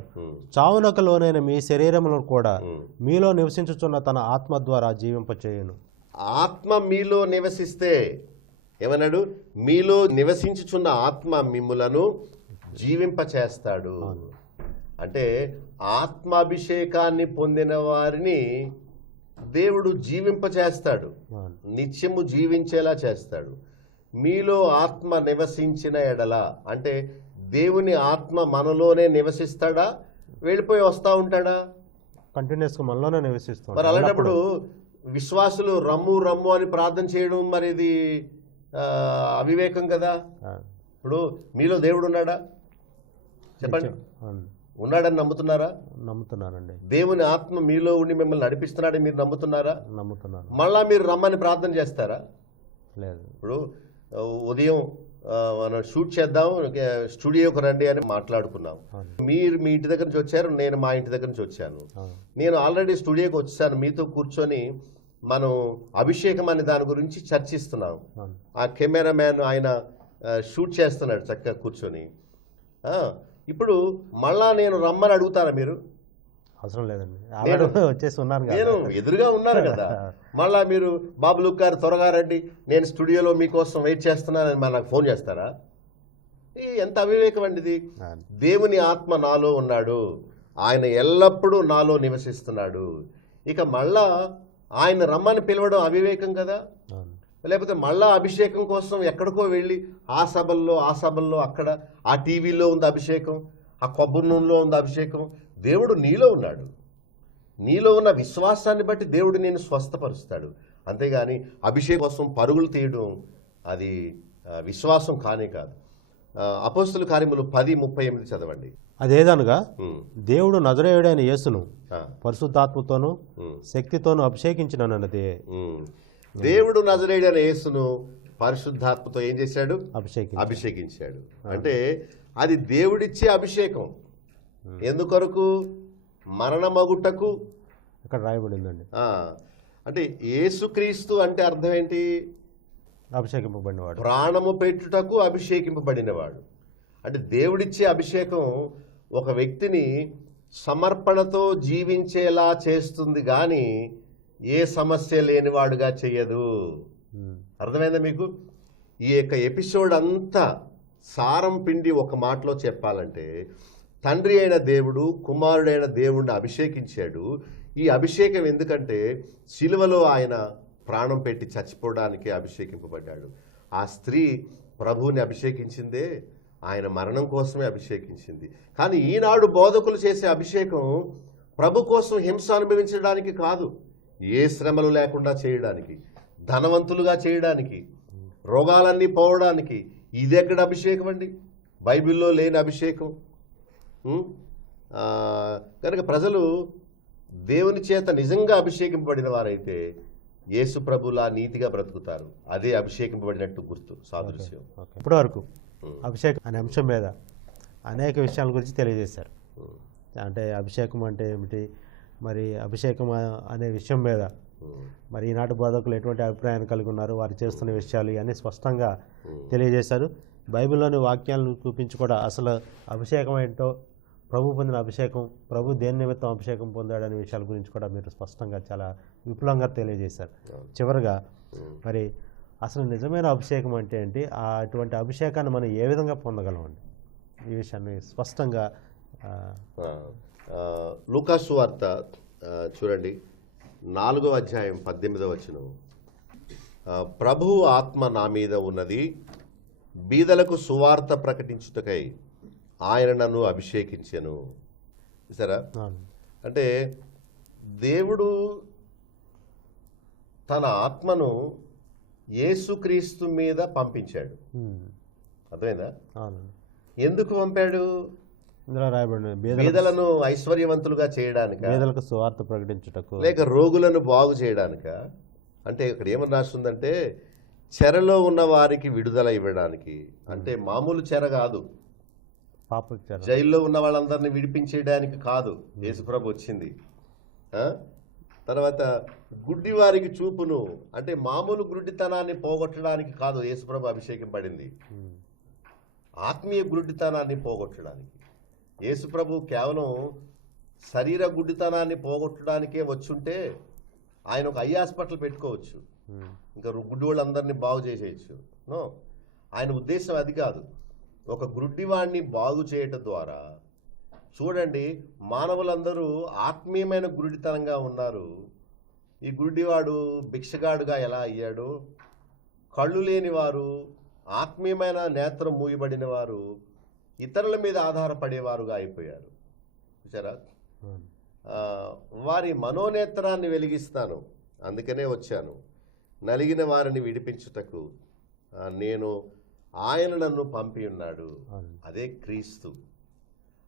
చావునకు లోనైన మీ శరీరమును కూడా మీలో నివసించుచున్న తన ఆత్మ ద్వారా జీవింపచేయును. ఆత్మ మీలో నివసిస్తే ఏమన్నాడు? మీలో నివసించుచున్న ఆత్మ మిమ్ములను జీవింపచేస్తాడు. అంటే ఆత్మాభిషేకాన్ని పొందిన వారిని దేవుడు జీవింపచేస్తాడు, నిత్యము జీవించేలా చేస్తాడు. మీలో ఆత్మ నివసించిన ఎడల అంటే దేవుని ఆత్మ మనలోనే నివసిస్తాడా, వెళ్ళిపోయి వస్తూ ఉంటాడా? కంటిన్యూస్గా మనలోనే నివసిస్తాడు. మరి అలాంటప్పుడు విశ్వాసులు రమ్ము రమ్ము అని ప్రార్థన చేయడం మరి ఇది అవివేకం కదా. ఇప్పుడు మీలో దేవుడు ఉన్నాడా చెప్పండి? ఉన్నాడని నమ్ముతున్నారా? నమ్ముతున్నానండి. దేవుని ఆత్మ మీలో ఉండి మిమ్మల్ని నడిపిస్తున్నాడని మీరు నమ్ముతున్నారా? నమ్ముతున్నాను. మళ్ళా మీరు రమ్మని ప్రార్థన చేస్తారా? లేదు. ఇప్పుడు ఉదయం మనం షూట్ చేద్దాం, స్టూడియోకి రండి అని మాట్లాడుకున్నాం. మీరు మీ ఇంటి దగ్గర నుంచి వచ్చారు, నేను మా ఇంటి దగ్గర నుంచి వచ్చాను. నేను ఆల్రెడీ స్టూడియోకి వచ్చాను, మీతో కూర్చొని మనం అభిషేకం అనే దాని గురించి చర్చిస్తున్నాం. ఆ కెమెరామ్యాన్ ఆయన షూట్ చేస్తున్నాడు చక్కగా కూర్చొని. ఇప్పుడు మళ్ళా నేను రమ్మని అడుగుతారా మీరు? అవసరం లేదండి, వచ్చేసి ఉన్నాను, నేను ఎదురుగా ఉన్నాను కదా. మళ్ళా మీరు బాబు లుక్ గారు త్వరగా రండి, నేను స్టూడియోలో మీకోసం వెయిట్ చేస్తున్నానని మళ్ళీ నాకు ఫోన్ చేస్తారా? ఎంత అవివేకం అండి ఇది. దేవుని ఆత్మ నాలో ఉన్నాడు, ఆయన ఎల్లప్పుడూ నాలో నివసిస్తున్నాడు. ఇక మళ్ళా ఆయన రమ్మని పిలవడం అవివేకం కదా. లేకపోతే మళ్ళా అభిషేకం కోసం ఎక్కడికో వెళ్ళి ఆ సభల్లో అక్కడ ఆ టీవీలో ఉంది అభిషేకం, ఆ కొబ్బరి నూనెలో ఉంది అభిషేకం. దేవుడు నీలో ఉన్నాడు, నీలో ఉన్న విశ్వాసాన్ని బట్టి దేవుడు నేను స్వస్థపరుస్తాడు. అంతేగాని అభిషేకం కోసం పరుగులు తీయడం అది విశ్వాసం కానే కాదు. అపోస్తుల కార్యములు 10:38 చదవండి. అదేదనగా ఉమ్, దేవుడు నజరేయుడైన యేసును ఆ, పరిశుద్ధాత్మతోనూ ఉమ్, శక్తితోనూ అభిషేకించినన్నదే. ఉమ్. దేవుడు నజరేయుడైన యేసును పరిశుద్ధాత్మతో ఏం చేశాడు? అభిషేకించాడు. అంటే అది దేవుడిచ్చే అభిషేకం. ఎందుకొరకు? మరణమగుటకు. ఇక్కడ రాయబడిందండి, అంటే యేసుక్రీస్తు అంటే అర్థం ఏంటి? అభిషేకింపబడినవాడు. ప్రాణము పెట్టుటకు అభిషేకింపబడినవాడు. అంటే దేవుడిచ్చే అభిషేకం ఒక వ్యక్తిని సమర్పణతో జీవించేలా చేస్తుంది, కానీ ఏ సమస్య లేనివాడుగా చెయ్యదు. అర్థమైందా మీకు? ఈ యొక్క ఎపిసోడ్ అంతా సారం పిండి ఒక మాటలో చెప్పాలంటే, తండ్రి అయిన దేవుడు కుమారుడైన దేవుడిని అభిషేకించాడు. ఈ అభిషేకం ఎందుకంటే శిలువలో ఆయన ప్రాణం పెట్టి చచ్చిపోవడానికి అభిషేకింపబడ్డాడు. ఆ స్త్రీ ప్రభువుని అభిషేకించిందే ఆయన మరణం కోసమే అభిషేకించింది. కానీ ఈనాడు బోధకులు చేసే అభిషేకం ప్రభు కోసం హింస అనుభవించడానికి కాదు, ఏ శ్రమలు లేకుండా చేయడానికి, ధనవంతులుగా చేయడానికి, రోగాలన్నీ పోవడానికి. ఇది ఎక్కడ అభిషేకం అండి? బైబిల్లో లేని అభిషేకం. కనుక ప్రజలు దేవుని చేత నిజంగా అభిషేకింపబడిన వారైతే యేసు ప్రభులా నీతిగా బ్రతుకుతారు. అదే అభిషేకింపబడినట్టు గుర్తు, సాదృశ్యం. ఇప్పటి వరకు అభిషేకం అనే అంశం మీద అనేక విషయాల గురించి తెలియజేశారు. అంటే అభిషేకం అంటే ఏమిటి, మరి అభిషేకం అనే విషయం మీద మరి ఈనాటి బోధకులు ఎటువంటి అభిప్రాయాన్ని కలిగి ఉన్నారు, వారు చేస్తున్న విషయాలు ఇవన్నీ స్పష్టంగా తెలియజేశారు. బైబిల్లోని వాక్యాలను చూపించి కూడా అసలు అభిషేకం ఏంటో, ప్రభు పొందిన అభిషేకం, ప్రభు దేని నిమిత్తం అభిషేకం పొందాడనే విషయాల గురించి కూడా మీరు స్పష్టంగా చాలా విపులంగా తెలియజేశారు. చివరిగా మరి అసలు నిజమైన అభిషేకం అంటే ఏంటి, అటువంటి అభిషేకాన్ని మనం ఏ విధంగా పొందగలమండి, ఈ విషయాన్ని స్పష్టంగా. లూకా సువార్త చూడండి, 4వ అధ్యాయం 18వ వచనం. ప్రభువు ఆత్మ నా మీద ఉన్నది, బీదలకు సువార్త ప్రకటించుటకై ఆయన నన్ను అభిషేకించెను. చూసారా? అంటే దేవుడు తన ఆత్మను యేసుక్రీస్తు మీద పంపించాడు. అర్థమైందా? ఎందుకు పంపాడు? ఇందులో రాయబడిన బీదలను ఐశ్వర్యవంతులుగా చేయడానిక, బీదలకు సువార్త ప్రకటించుటకు, లేక రోగులను బాగు చేయడానిక? అంటే ఇక్కడ ఏమని రాస్తుందంటే చెరలో ఉన్న వారికి విడుదల ఇవ్వడానికి. అంటే మామూలు చెర కాదు, జైల్లో ఉన్న వాళ్ళందరినీ విడిపించేయడానికి కాదు యేసుప్రభు వచ్చింది. తర్వాత గుడ్డి వారికి చూపును, అంటే మామూలు గుడ్డితనాన్ని పోగొట్టడానికి కాదు యేసుప్రభు అభిషేకింపబడింది, ఆత్మీయ గుడ్డితనాన్ని పోగొట్టడానికి. యేసుప్రభు కేవలం శరీర గుడ్డితనాన్ని పోగొట్టడానికే వచ్చుంటే ఆయన ఒక ఐ హాస్పిటల్ పెట్టుకోవచ్చు, ఇంకా గుడ్డి వాళ్ళందరినీ బాగు చేసేయచ్చు. నో, ఆయన ఉద్దేశం అది కాదు. ఒక గుడ్డివాడిని బాగు చేయటం ద్వారా, చూడండి, మానవులందరూ ఆత్మీయమైన గుడ్డితనంగా ఉన్నారు. ఈ గుడ్డివాడు భిక్షగాడుగా ఎలా అయ్యాడు? కళ్ళు లేని వారు, ఆత్మీయమైన నేత్రం మూయబడిన వారు ఇతరుల మీద ఆధారపడేవారుగా అయిపోయారు. చూసారా? వారి మనోనేత్రాన్ని వెలిగిస్తాను, అందుకనే వచ్చాను, నలిగిన వారిని విడిపించుటకు నేను, ఆయన నన్ను పంపి ఉన్నాడు. అదే క్రీస్తు.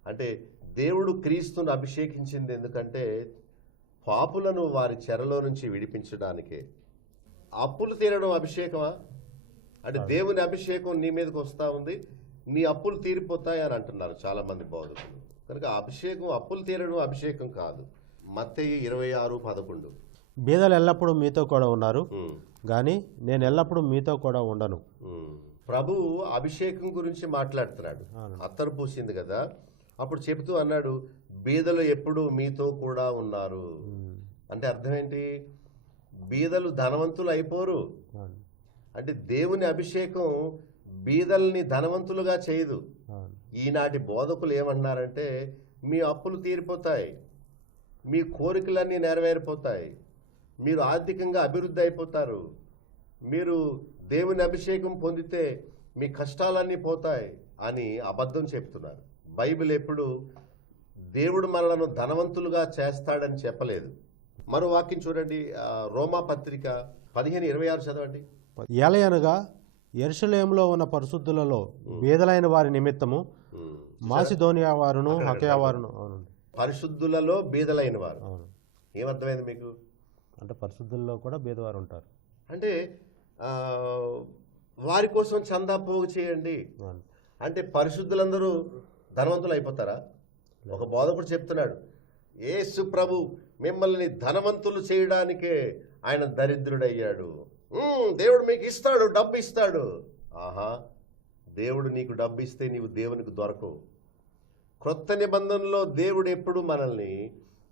అంటే దేవుడు క్రీస్తును అభిషేకించింది ఎందుకంటే పాపులను వారి చెరలో నుంచి విడిపించడానికే. అప్పులు తీరడం అభిషేకమా? అంటే దేవుని అభిషేకం నీ మీదకి వస్తూ ఉంది, నీ అప్పులు తీరిపోతాయి అని అంటున్నారు చాలామంది బోధకులు. కనుక అభిషేకం, అప్పులు తీరడం అభిషేకం కాదు. మత్తయి 26:11. బీదలు ఎల్లప్పుడూ మీతో కూడా ఉన్నారు, కానీ నేను ఎల్లప్పుడూ మీతో కూడా ఉండను. ప్రభు అభిషేకం గురించి మాట్లాడుతున్నాడు. అత్తరు పూసింది కదా, అప్పుడు చెబుతూ అన్నాడు, బీదలు ఎప్పుడు మీతో కూడా ఉన్నారు. అంటే అర్థం ఏంటి? బీదలు ధనవంతులు అయిపోరు. అంటే దేవుని అభిషేకం బీదల్ని ధనవంతులుగా చేయదు. ఈనాటి బోధకులు ఏమన్నారంటే మీ అప్పులు తీరిపోతాయి, మీ కోరికలన్నీ నెరవేరిపోతాయి, మీరు ఆర్థికంగా అభివృద్ధి అయిపోతారు, మీరు దేవుని అభిషేకం పొందితే మీ కష్టాలన్నీ పోతాయి అని అబద్ధం చెప్తున్నారు. బైబిల్ ఎప్పుడు దేవుడు మనలను ధనవంతులుగా చేస్తాడని చెప్పలేదు. మరో వాక్యం చూడండి, రోమా పత్రిక 15:26 చదవండి. ఏలయనగా యెరూషలేములో ఉన్న పరిశుద్ధులలో బీదలైన వారి నిమిత్తము మాసిదోనియా వారును అకయా వారును. అవునండి, పరిశుద్ధులలో బీదలైన వారు. అవును. ఏమర్థమైంది మీకు? అంటే పరిశుద్ధుల్లో కూడా బీదవారు ఉంటారు. అంటే వారి కోసం చందా పోగు చేయండి అవును. అంటే పరిశుద్ధులందరూ ధనవంతులు అయిపోతారా? ఒక బోధకుడు చెప్తున్నాడు, యేసు ప్రభు మిమ్మల్ని ధనవంతులు చేయడానికే ఆయన దరిద్రుడయ్యాడు. దేవుడు మీకు ఇస్తాడు, డబ్బు ఇస్తాడు. ఆహా, దేవుడు నీకు డబ్బు ఇస్తే నీవు దేవునికి దొరకవు. క్రొత్త నిబంధనలో దేవుడు ఎప్పుడు మనల్ని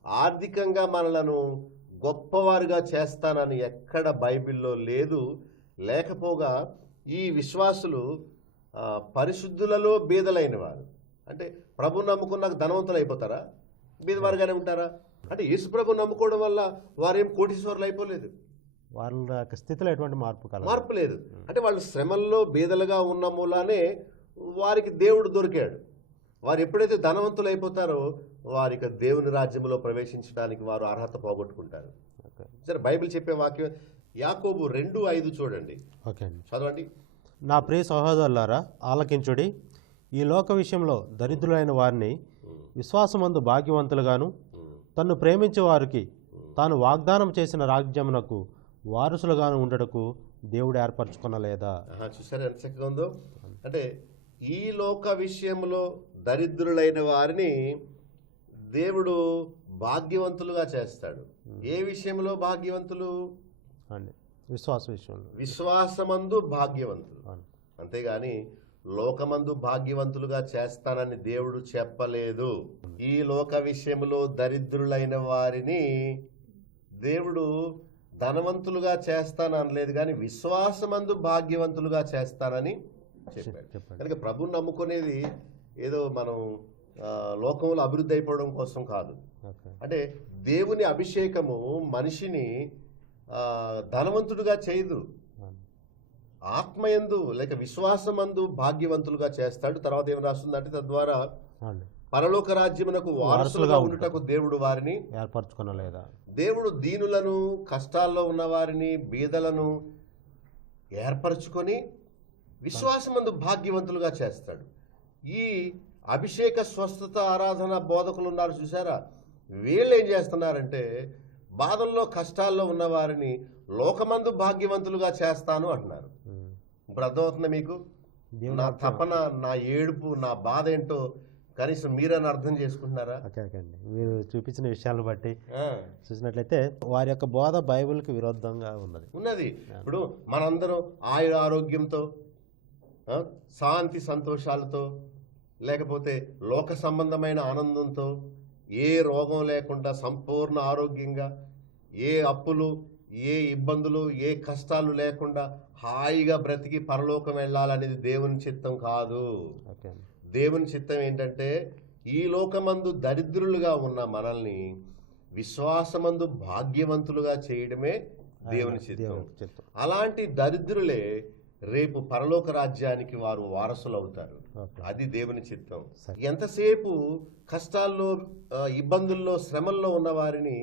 ఆర్థికంగా మనలను గొప్పవారుగా చేస్తానని ఎక్కడ బైబిల్లో లేదు. లేకపోగా ఈ విశ్వాసులు పరిశుద్ధులలో బీదలైన వారు. అంటే ప్రభు నమ్ముకున్నాక ధనవంతులు అయిపోతారా? బీదవారుగానే ఉంటారా? అంటే యేసు ప్రభు నమ్ముకోవడం వల్ల వారేం కోటీశ్వరులు అయిపోలేదు. వాళ్ళ యొక్క స్థితిలో ఎటువంటి మార్పు లేదు. అంటే వాళ్ళు శ్రమల్లో బీదలుగా ఉన్న మూలానే వారికి దేవుడు దొరికాడు. వారు ఎప్పుడైతే ధనవంతులు అయిపోతారో వారికి దేవుని రాజ్యంలో ప్రవేశించడానికి వారు అర్హత పోగొట్టుకుంటారు. సరే, బైబిల్ చెప్పే వాక్యం యాకోబు 2:5 చూడండి. ఓకే అండి, చదవండి. నా ప్రియ సహోదరులారా, ఆలకించుడి. ఈ లోక విషయంలో దరిద్రులైన వారిని విశ్వాసమందు భాగ్యవంతులుగాను, తన్ను ప్రేమించే వారికి తాను వాగ్దానం చేసిన రాజ్యమునకు వారసులుగాను ఉండటకు దేవుడు ఏర్పరచుకునలేదా? చూసారా ఎంత చక్కగా ఉందో. అంటే ఈ లోక విషయంలో దరిద్రులైన వారిని దేవుడు భాగ్యవంతులుగా చేస్తాడు. ఏ విషయంలో భాగ్యవంతులు? విశ్వాస విషయంలో. విశ్వాసమందు భాగ్యవంతులు. అంతేగాని లోకమందు భాగ్యవంతులుగా చేస్తానని దేవుడు చెప్పలేదు. ఈ లోక విషయంలో దరిద్రులైన వారిని దేవుడు ధనవంతులుగా చేస్తాను అనలేదు, కానీ విశ్వాసమందు భాగ్యవంతులుగా చేస్తానని చెప్పాడు. కనుక ప్రభుని నమ్ముకునేది ఏదో మనం లోకంలో అభివృద్ధి అయిపోవడం కోసం కాదు. అంటే దేవుని అభిషేకము మనిషిని ధనవంతుడుగా చేయదు, ఆత్మయందు లేక విశ్వాసమందు భాగ్యవంతులుగా చేస్తాడు. తర్వాత ఏం రాస్తుందంటే, తద్వారా పరలోక రాజ్యమునకు వారసులుగా ఉండుటకు దేవుడు వారిని ఏర్పరచుకునలేదా? దేవుడు దీనులను, కష్టాల్లో ఉన్న వారిని, బీదలను ఏర్పరచుకొని విశ్వాసమందు భాగ్యవంతులుగా చేస్తాడు. ఈ అభిషేక స్వస్థత ఆరాధన బోధకులు ఉన్నారు చూసారా, వీళ్ళు ఏం చేస్తున్నారంటే బాధల్లో కష్టాల్లో ఉన్న వారిని లోకమందు భాగ్యవంతులుగా చేస్తాను అంటున్నారు. ఇప్పుడు అర్థమవుతుందా మీకు? నా తపన, నా ఏడుపు, నా బాధ ఏంటో కనీసం మీరని అర్థం చేసుకుంటున్నారా? అండి, మీరు చూపించిన విషయాలను బట్టి చూసినట్లయితే వారి యొక్క బోధ బైబిల్కి విరుద్ధంగా ఉన్నది. ఇప్పుడు మనందరం ఆరోగ్యంతో, శాంతి సంతోషాలతో, లేకపోతే లోక సంబంధమైన ఆనందంతో, ఏ రోగం లేకుండా సంపూర్ణ ఆరోగ్యంగా, ఏ అప్పులు, ఏ ఇబ్బందులు, ఏ కష్టాలు లేకుండా హాయిగా బ్రతికి పరలోకం వెళ్ళాలనేది దేవుని చిత్తం కాదు. దేవుని చిత్తం ఏంటంటే ఈ లోకమందు దరిద్రులుగా ఉన్న మనల్ని విశ్వాసమందు భాగ్యవంతులుగా చేయడమే దేవుని చిత్తం. అలాంటి దరిద్రులే రేపు పరలోక రాజ్యానికి వారు వారసులు అవుతారు. అది దేవుని చిత్తం. ఎంతసేపు కష్టాల్లో, ఇబ్బందుల్లో, శ్రమల్లో ఉన్న వారిని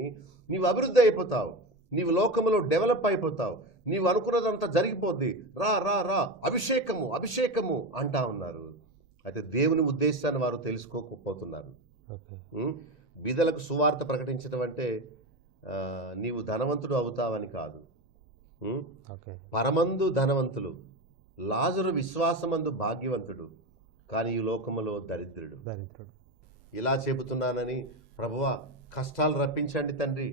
నీవు అభివృద్ధి అయిపోతావు, నీవు లోకంలో డెవలప్ అయిపోతావు, నీవు అనుకున్నదంతా జరిగిపోద్ది, రా రా రా అభిషేకము అభిషేకము అంటా ఉన్నారు. అయితే దేవుని ఉద్దేశాన్ని వారు తెలుసుకోకపోతున్నారు. బీదలకు సువార్త ప్రకటించడం అంటే నీవు ధనవంతుడు అవుతావని కాదు. పరమందు ధనవంతులు, లాజరు విశ్వాసమందు భాగ్యవంతుడు, కానీ ఈ లోకములో దరిద్రుడు. ఇలా చెబుతున్నానని ప్రభువా కష్టాలు రప్పించండి తండ్రి,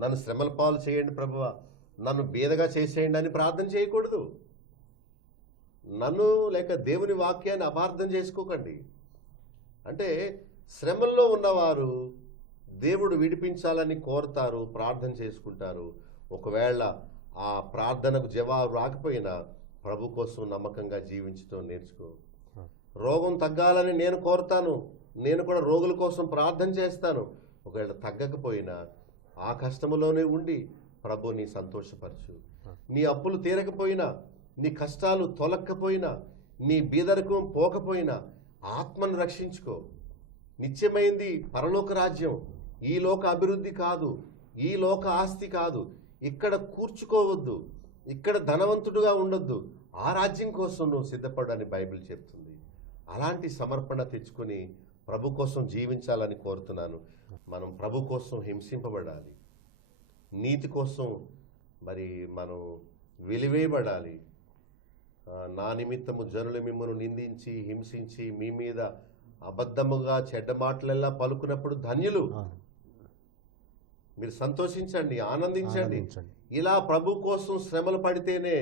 నన్ను శ్రమల పాలు చేయండి ప్రభువా, నన్ను బీదగా చేసేయండి అని ప్రార్థన చేయకూడదు. నన్ను లేక దేవుని వాక్యాన్ని అపార్థం చేసుకోకండి. అంటే శ్రమల్లో ఉన్నవారు దేవుడు విడిపించాలని కోరుతారు, ప్రార్థన చేసుకుంటారు. ఒకవేళ ఆ ప్రార్థనకు జవాబు రాకపోయినా ప్రభు కోసం నమ్మకంగా జీవించడం నేర్చుకో. రోగం తగ్గాలని నేను కోరుతాను, నేను కూడా రోగుల కోసం ప్రార్థన చేస్తాను. ఒకవేళ తగ్గకపోయినా ఆ కష్టములోనే ఉండి ప్రభుని సంతోషపరచు. నీ అప్పులు తీరకపోయినా, నీ కష్టాలు తొలక్కపోయినా, నీ బీదరికం పోకపోయినా ఆత్మను రక్షించుకో. నిత్యమైంది పరలోక రాజ్యం, ఈ లోక అభివృద్ధి కాదు, ఈ లోక ఆస్తి కాదు. ఇక్కడ కూర్చుకోవద్దు, ఇక్కడ ధనవంతుడుగా ఉండొద్దు, ఆ రాజ్యం కోసం నువ్వు సిద్ధపడని బైబిల్ చెప్తుంది. అలాంటి సమర్పణ తెచ్చుకొని ప్రభు కోసం జీవించాలని కోరుతున్నాను. మనం ప్రభు కోసం హింసింపబడాలి, నీతి కోసం మరి మనం వెలివేయబడాలి. నా నిమిత్తము జనులు మిమ్మల్ని నిందించి హింసించి మీ మీద అబద్ధముగా చెడ్డ మాటలెల్లా పలుకున్నప్పుడు ధన్యులు, మీరు సంతోషించండి, ఆనందించండి. ఇలా ప్రభు కోసం శ్రమలు పడితేనే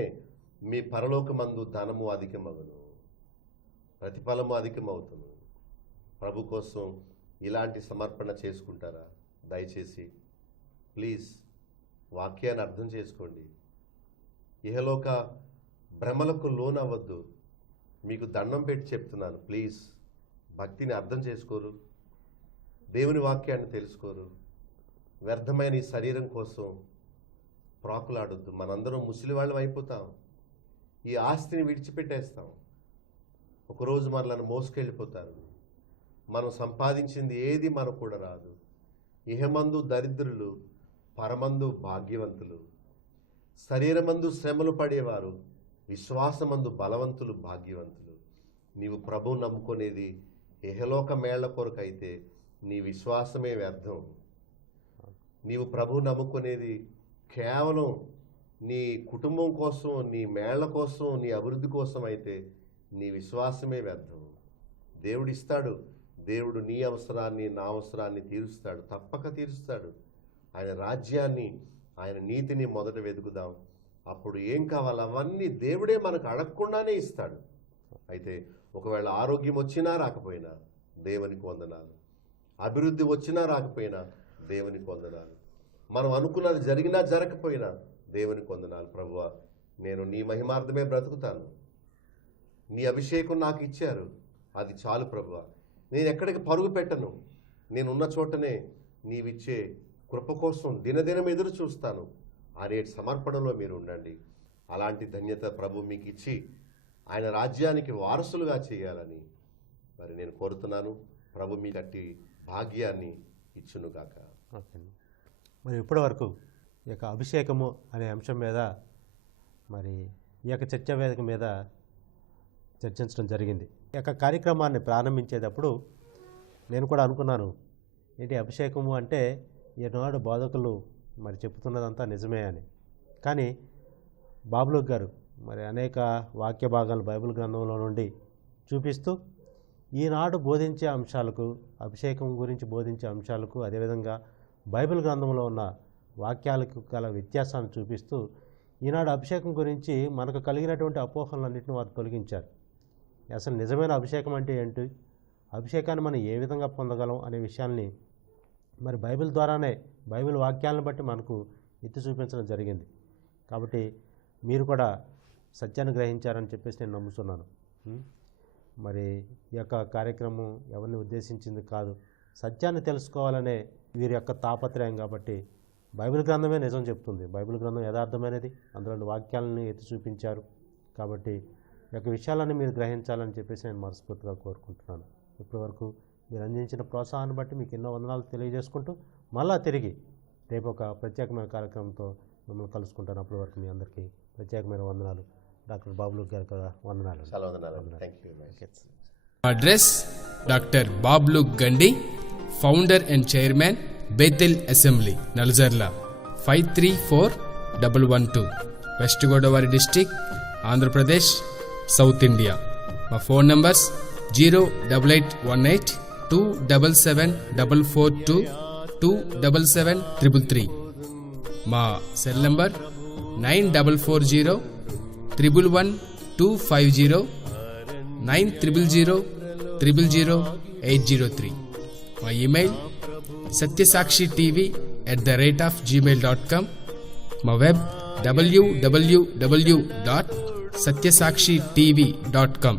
మీ పరలోకమందు ధనము అధికమగును, ప్రతిఫలము అధికమవుతుంది. ప్రభు కోసం ఇలాంటి సమర్పణ చేసుకుంటారా? దయచేసి ప్లీజ్ వాక్యాన్ని అర్థం చేసుకోండి. ఇహలోక భ్రమలకు లోనవ్వద్దు. మీకు దండం పెట్టి చెప్తున్నాను, ప్లీజ్ భక్తిని అర్థం చేసుకోరు, దేవుని వాక్యాన్ని తెలుసుకోరు. వ్యర్థమైన ఈ శరీరం కోసం ప్రాకులాడొద్దు. మనందరం ముసలివాళ్ళం అయిపోతాం, ఈ ఆస్తిని విడిచిపెట్టేస్తాం. ఒకరోజు మనలను మోసుకెళ్ళిపోతారు. మనం సంపాదించింది ఏది మనకు కూడా రాదు. ఇహమందు దరిద్రులు, పరమందు భాగ్యవంతులు. శరీరమందు శ్రమలు పడేవారు, విశ్వాసమందు బలవంతులు, భాగ్యవంతులు. నీవు ప్రభువు నమ్ముకునేది ఇహలోక మేళ్ల కొరకైతే నీ విశ్వాసమే వ్యర్థం. నీవు ప్రభువు నమ్ముకునేది కేవలం నీ కుటుంబం కోసం, నీ మేళ్ల కోసం, నీ అభివృద్ధి కోసం అయితే నీ విశ్వాసమే వ్యర్థం. దేవుడు ఇస్తాడు, దేవుడు నీ అవసరాన్ని నా అవసరాన్ని తీరుస్తాడు, తప్పక తీరుస్తాడు. ఆయన రాజ్యాన్ని, ఆయన నీతిని మొదట వెతుకుదాం. అప్పుడు ఏం కావాలి అవన్నీ దేవుడే మనకు అడగకుండానే ఇస్తాడు. అయితే ఒకవేళ ఆరోగ్యం వచ్చినా రాకపోయినా దేవునికి వందనాలు, అభివృద్ధి వచ్చినా రాకపోయినా దేవునికి వందనాలు, మనం అనుకున్నది జరిగినా జరగకపోయినా దేవునికి వందనాలు. ప్రభువా, నేను నీ మహిమార్థమే బ్రతుకుతాను, నీ అభిషేకం నాకు ఇచ్చారు, అది చాలు ప్రభువా. నేను ఎక్కడికి పరుగు పెట్టను, నేనున్న చోటనే నీవిచ్చే కృప కోసం దినదినం ఎదురు చూస్తాను అనే సమర్పణలో మీరు ఉండండి. అలాంటి ధన్యత ప్రభు మీకు ఇచ్చి ఆయన రాజ్యానికి వారసులుగా చేయాలని మరి నేను కోరుతున్నాను. ప్రభు మీకు అట్టి భాగ్యాన్ని ఇచ్చునుగాక. ఓకే. మరి ఇప్పటి వరకు ఈ యొక్క అభిషేకము అనే అంశం మీద మరి ఈ యొక్క చర్చా వేదిక మీద చర్చించడం జరిగింది. ఈ యొక్క కార్యక్రమాన్ని ప్రారంభించేటప్పుడు నేను కూడా అనుకున్నాను, ఏంటి అభిషేకము అంటే ఈనాడు బోధకులు మరి చెప్తున్నదంతా నిజమే అని. కానీ బాబులుక్ గారు మరి అనేక వాక్య భాగాలు బైబిల్ గ్రంథంలో నుండి చూపిస్తూ ఈనాడు బోధించే అంశాలకు, అభిషేకం గురించి బోధించే అంశాలకు, అదేవిధంగా బైబిల్ గ్రంథంలో ఉన్న వాక్యాలకు గల వ్యత్యాసాన్ని చూపిస్తూ ఈనాడు అభిషేకం గురించి మనకు కలిగినటువంటి అపోహలన్నింటినీ వారు తొలగించారు. అసలు నిజమైన అభిషేకం అంటే ఏంటి, అభిషేకాన్ని మనం ఏ విధంగా పొందగలం అనే విషయాల్ని మరి బైబిల్ ద్వారానే, బైబిల్ వాక్యాలను బట్టి మనకు ఎత్తి చూపించడం జరిగింది. కాబట్టి మీరు కూడా సత్యాన్ని గ్రహించారని చెప్పేసి నేను నమ్ముతున్నాను. మరి ఈ యొక్క కార్యక్రమం ఎవరిని ఉద్దేశించింది కాదు, సత్యాన్ని తెలుసుకోవాలనే వీరి యొక్క తాపత్రయం. కాబట్టి బైబిల్ గ్రంథమే నిజం చెప్తుంది, బైబిల్ గ్రంథం యథార్థమైనది, అందులోని వాక్యాలను ఎత్తి చూపించారు. కాబట్టి ఈ యొక్క విషయాలన్నీ మీరు గ్రహించాలని చెప్పేసి నేను మనస్ఫూర్తిగా కోరుకుంటున్నాను. ఇప్పటివరకు మీరు అందించిన ప్రోత్సాహాన్ని బట్టి మీకు ఎన్నో వందనాలు తెలియజేసుకుంటూ మళ్ళా తిరిగి రేపు ఒక ప్రత్యేకమైన కార్యక్రమంతో మిమ్మల్ని కలుసుకుంటాను. అప్పటి వరకు మీ అందరికీ ప్రత్యేకమైన వందనాలు. డాక్టర్ బాబులుక్ గారికి వందనాలు. అడ్రస్ డాక్టర్ బాబులుక్ గండి, founder and chairman, Bethel assembly, Nallajerla, 534112, west Godavari district, Andhra Pradesh, south India. మా ఫోన్ నంబర్స్ 088277442 27733. మా సెల్ నంబర్ 9440111250 9000000803. మా ఈమెయిల్ satyasakshi.tv@gmail.com. మా వెబ్ www.satyasakshitv.com.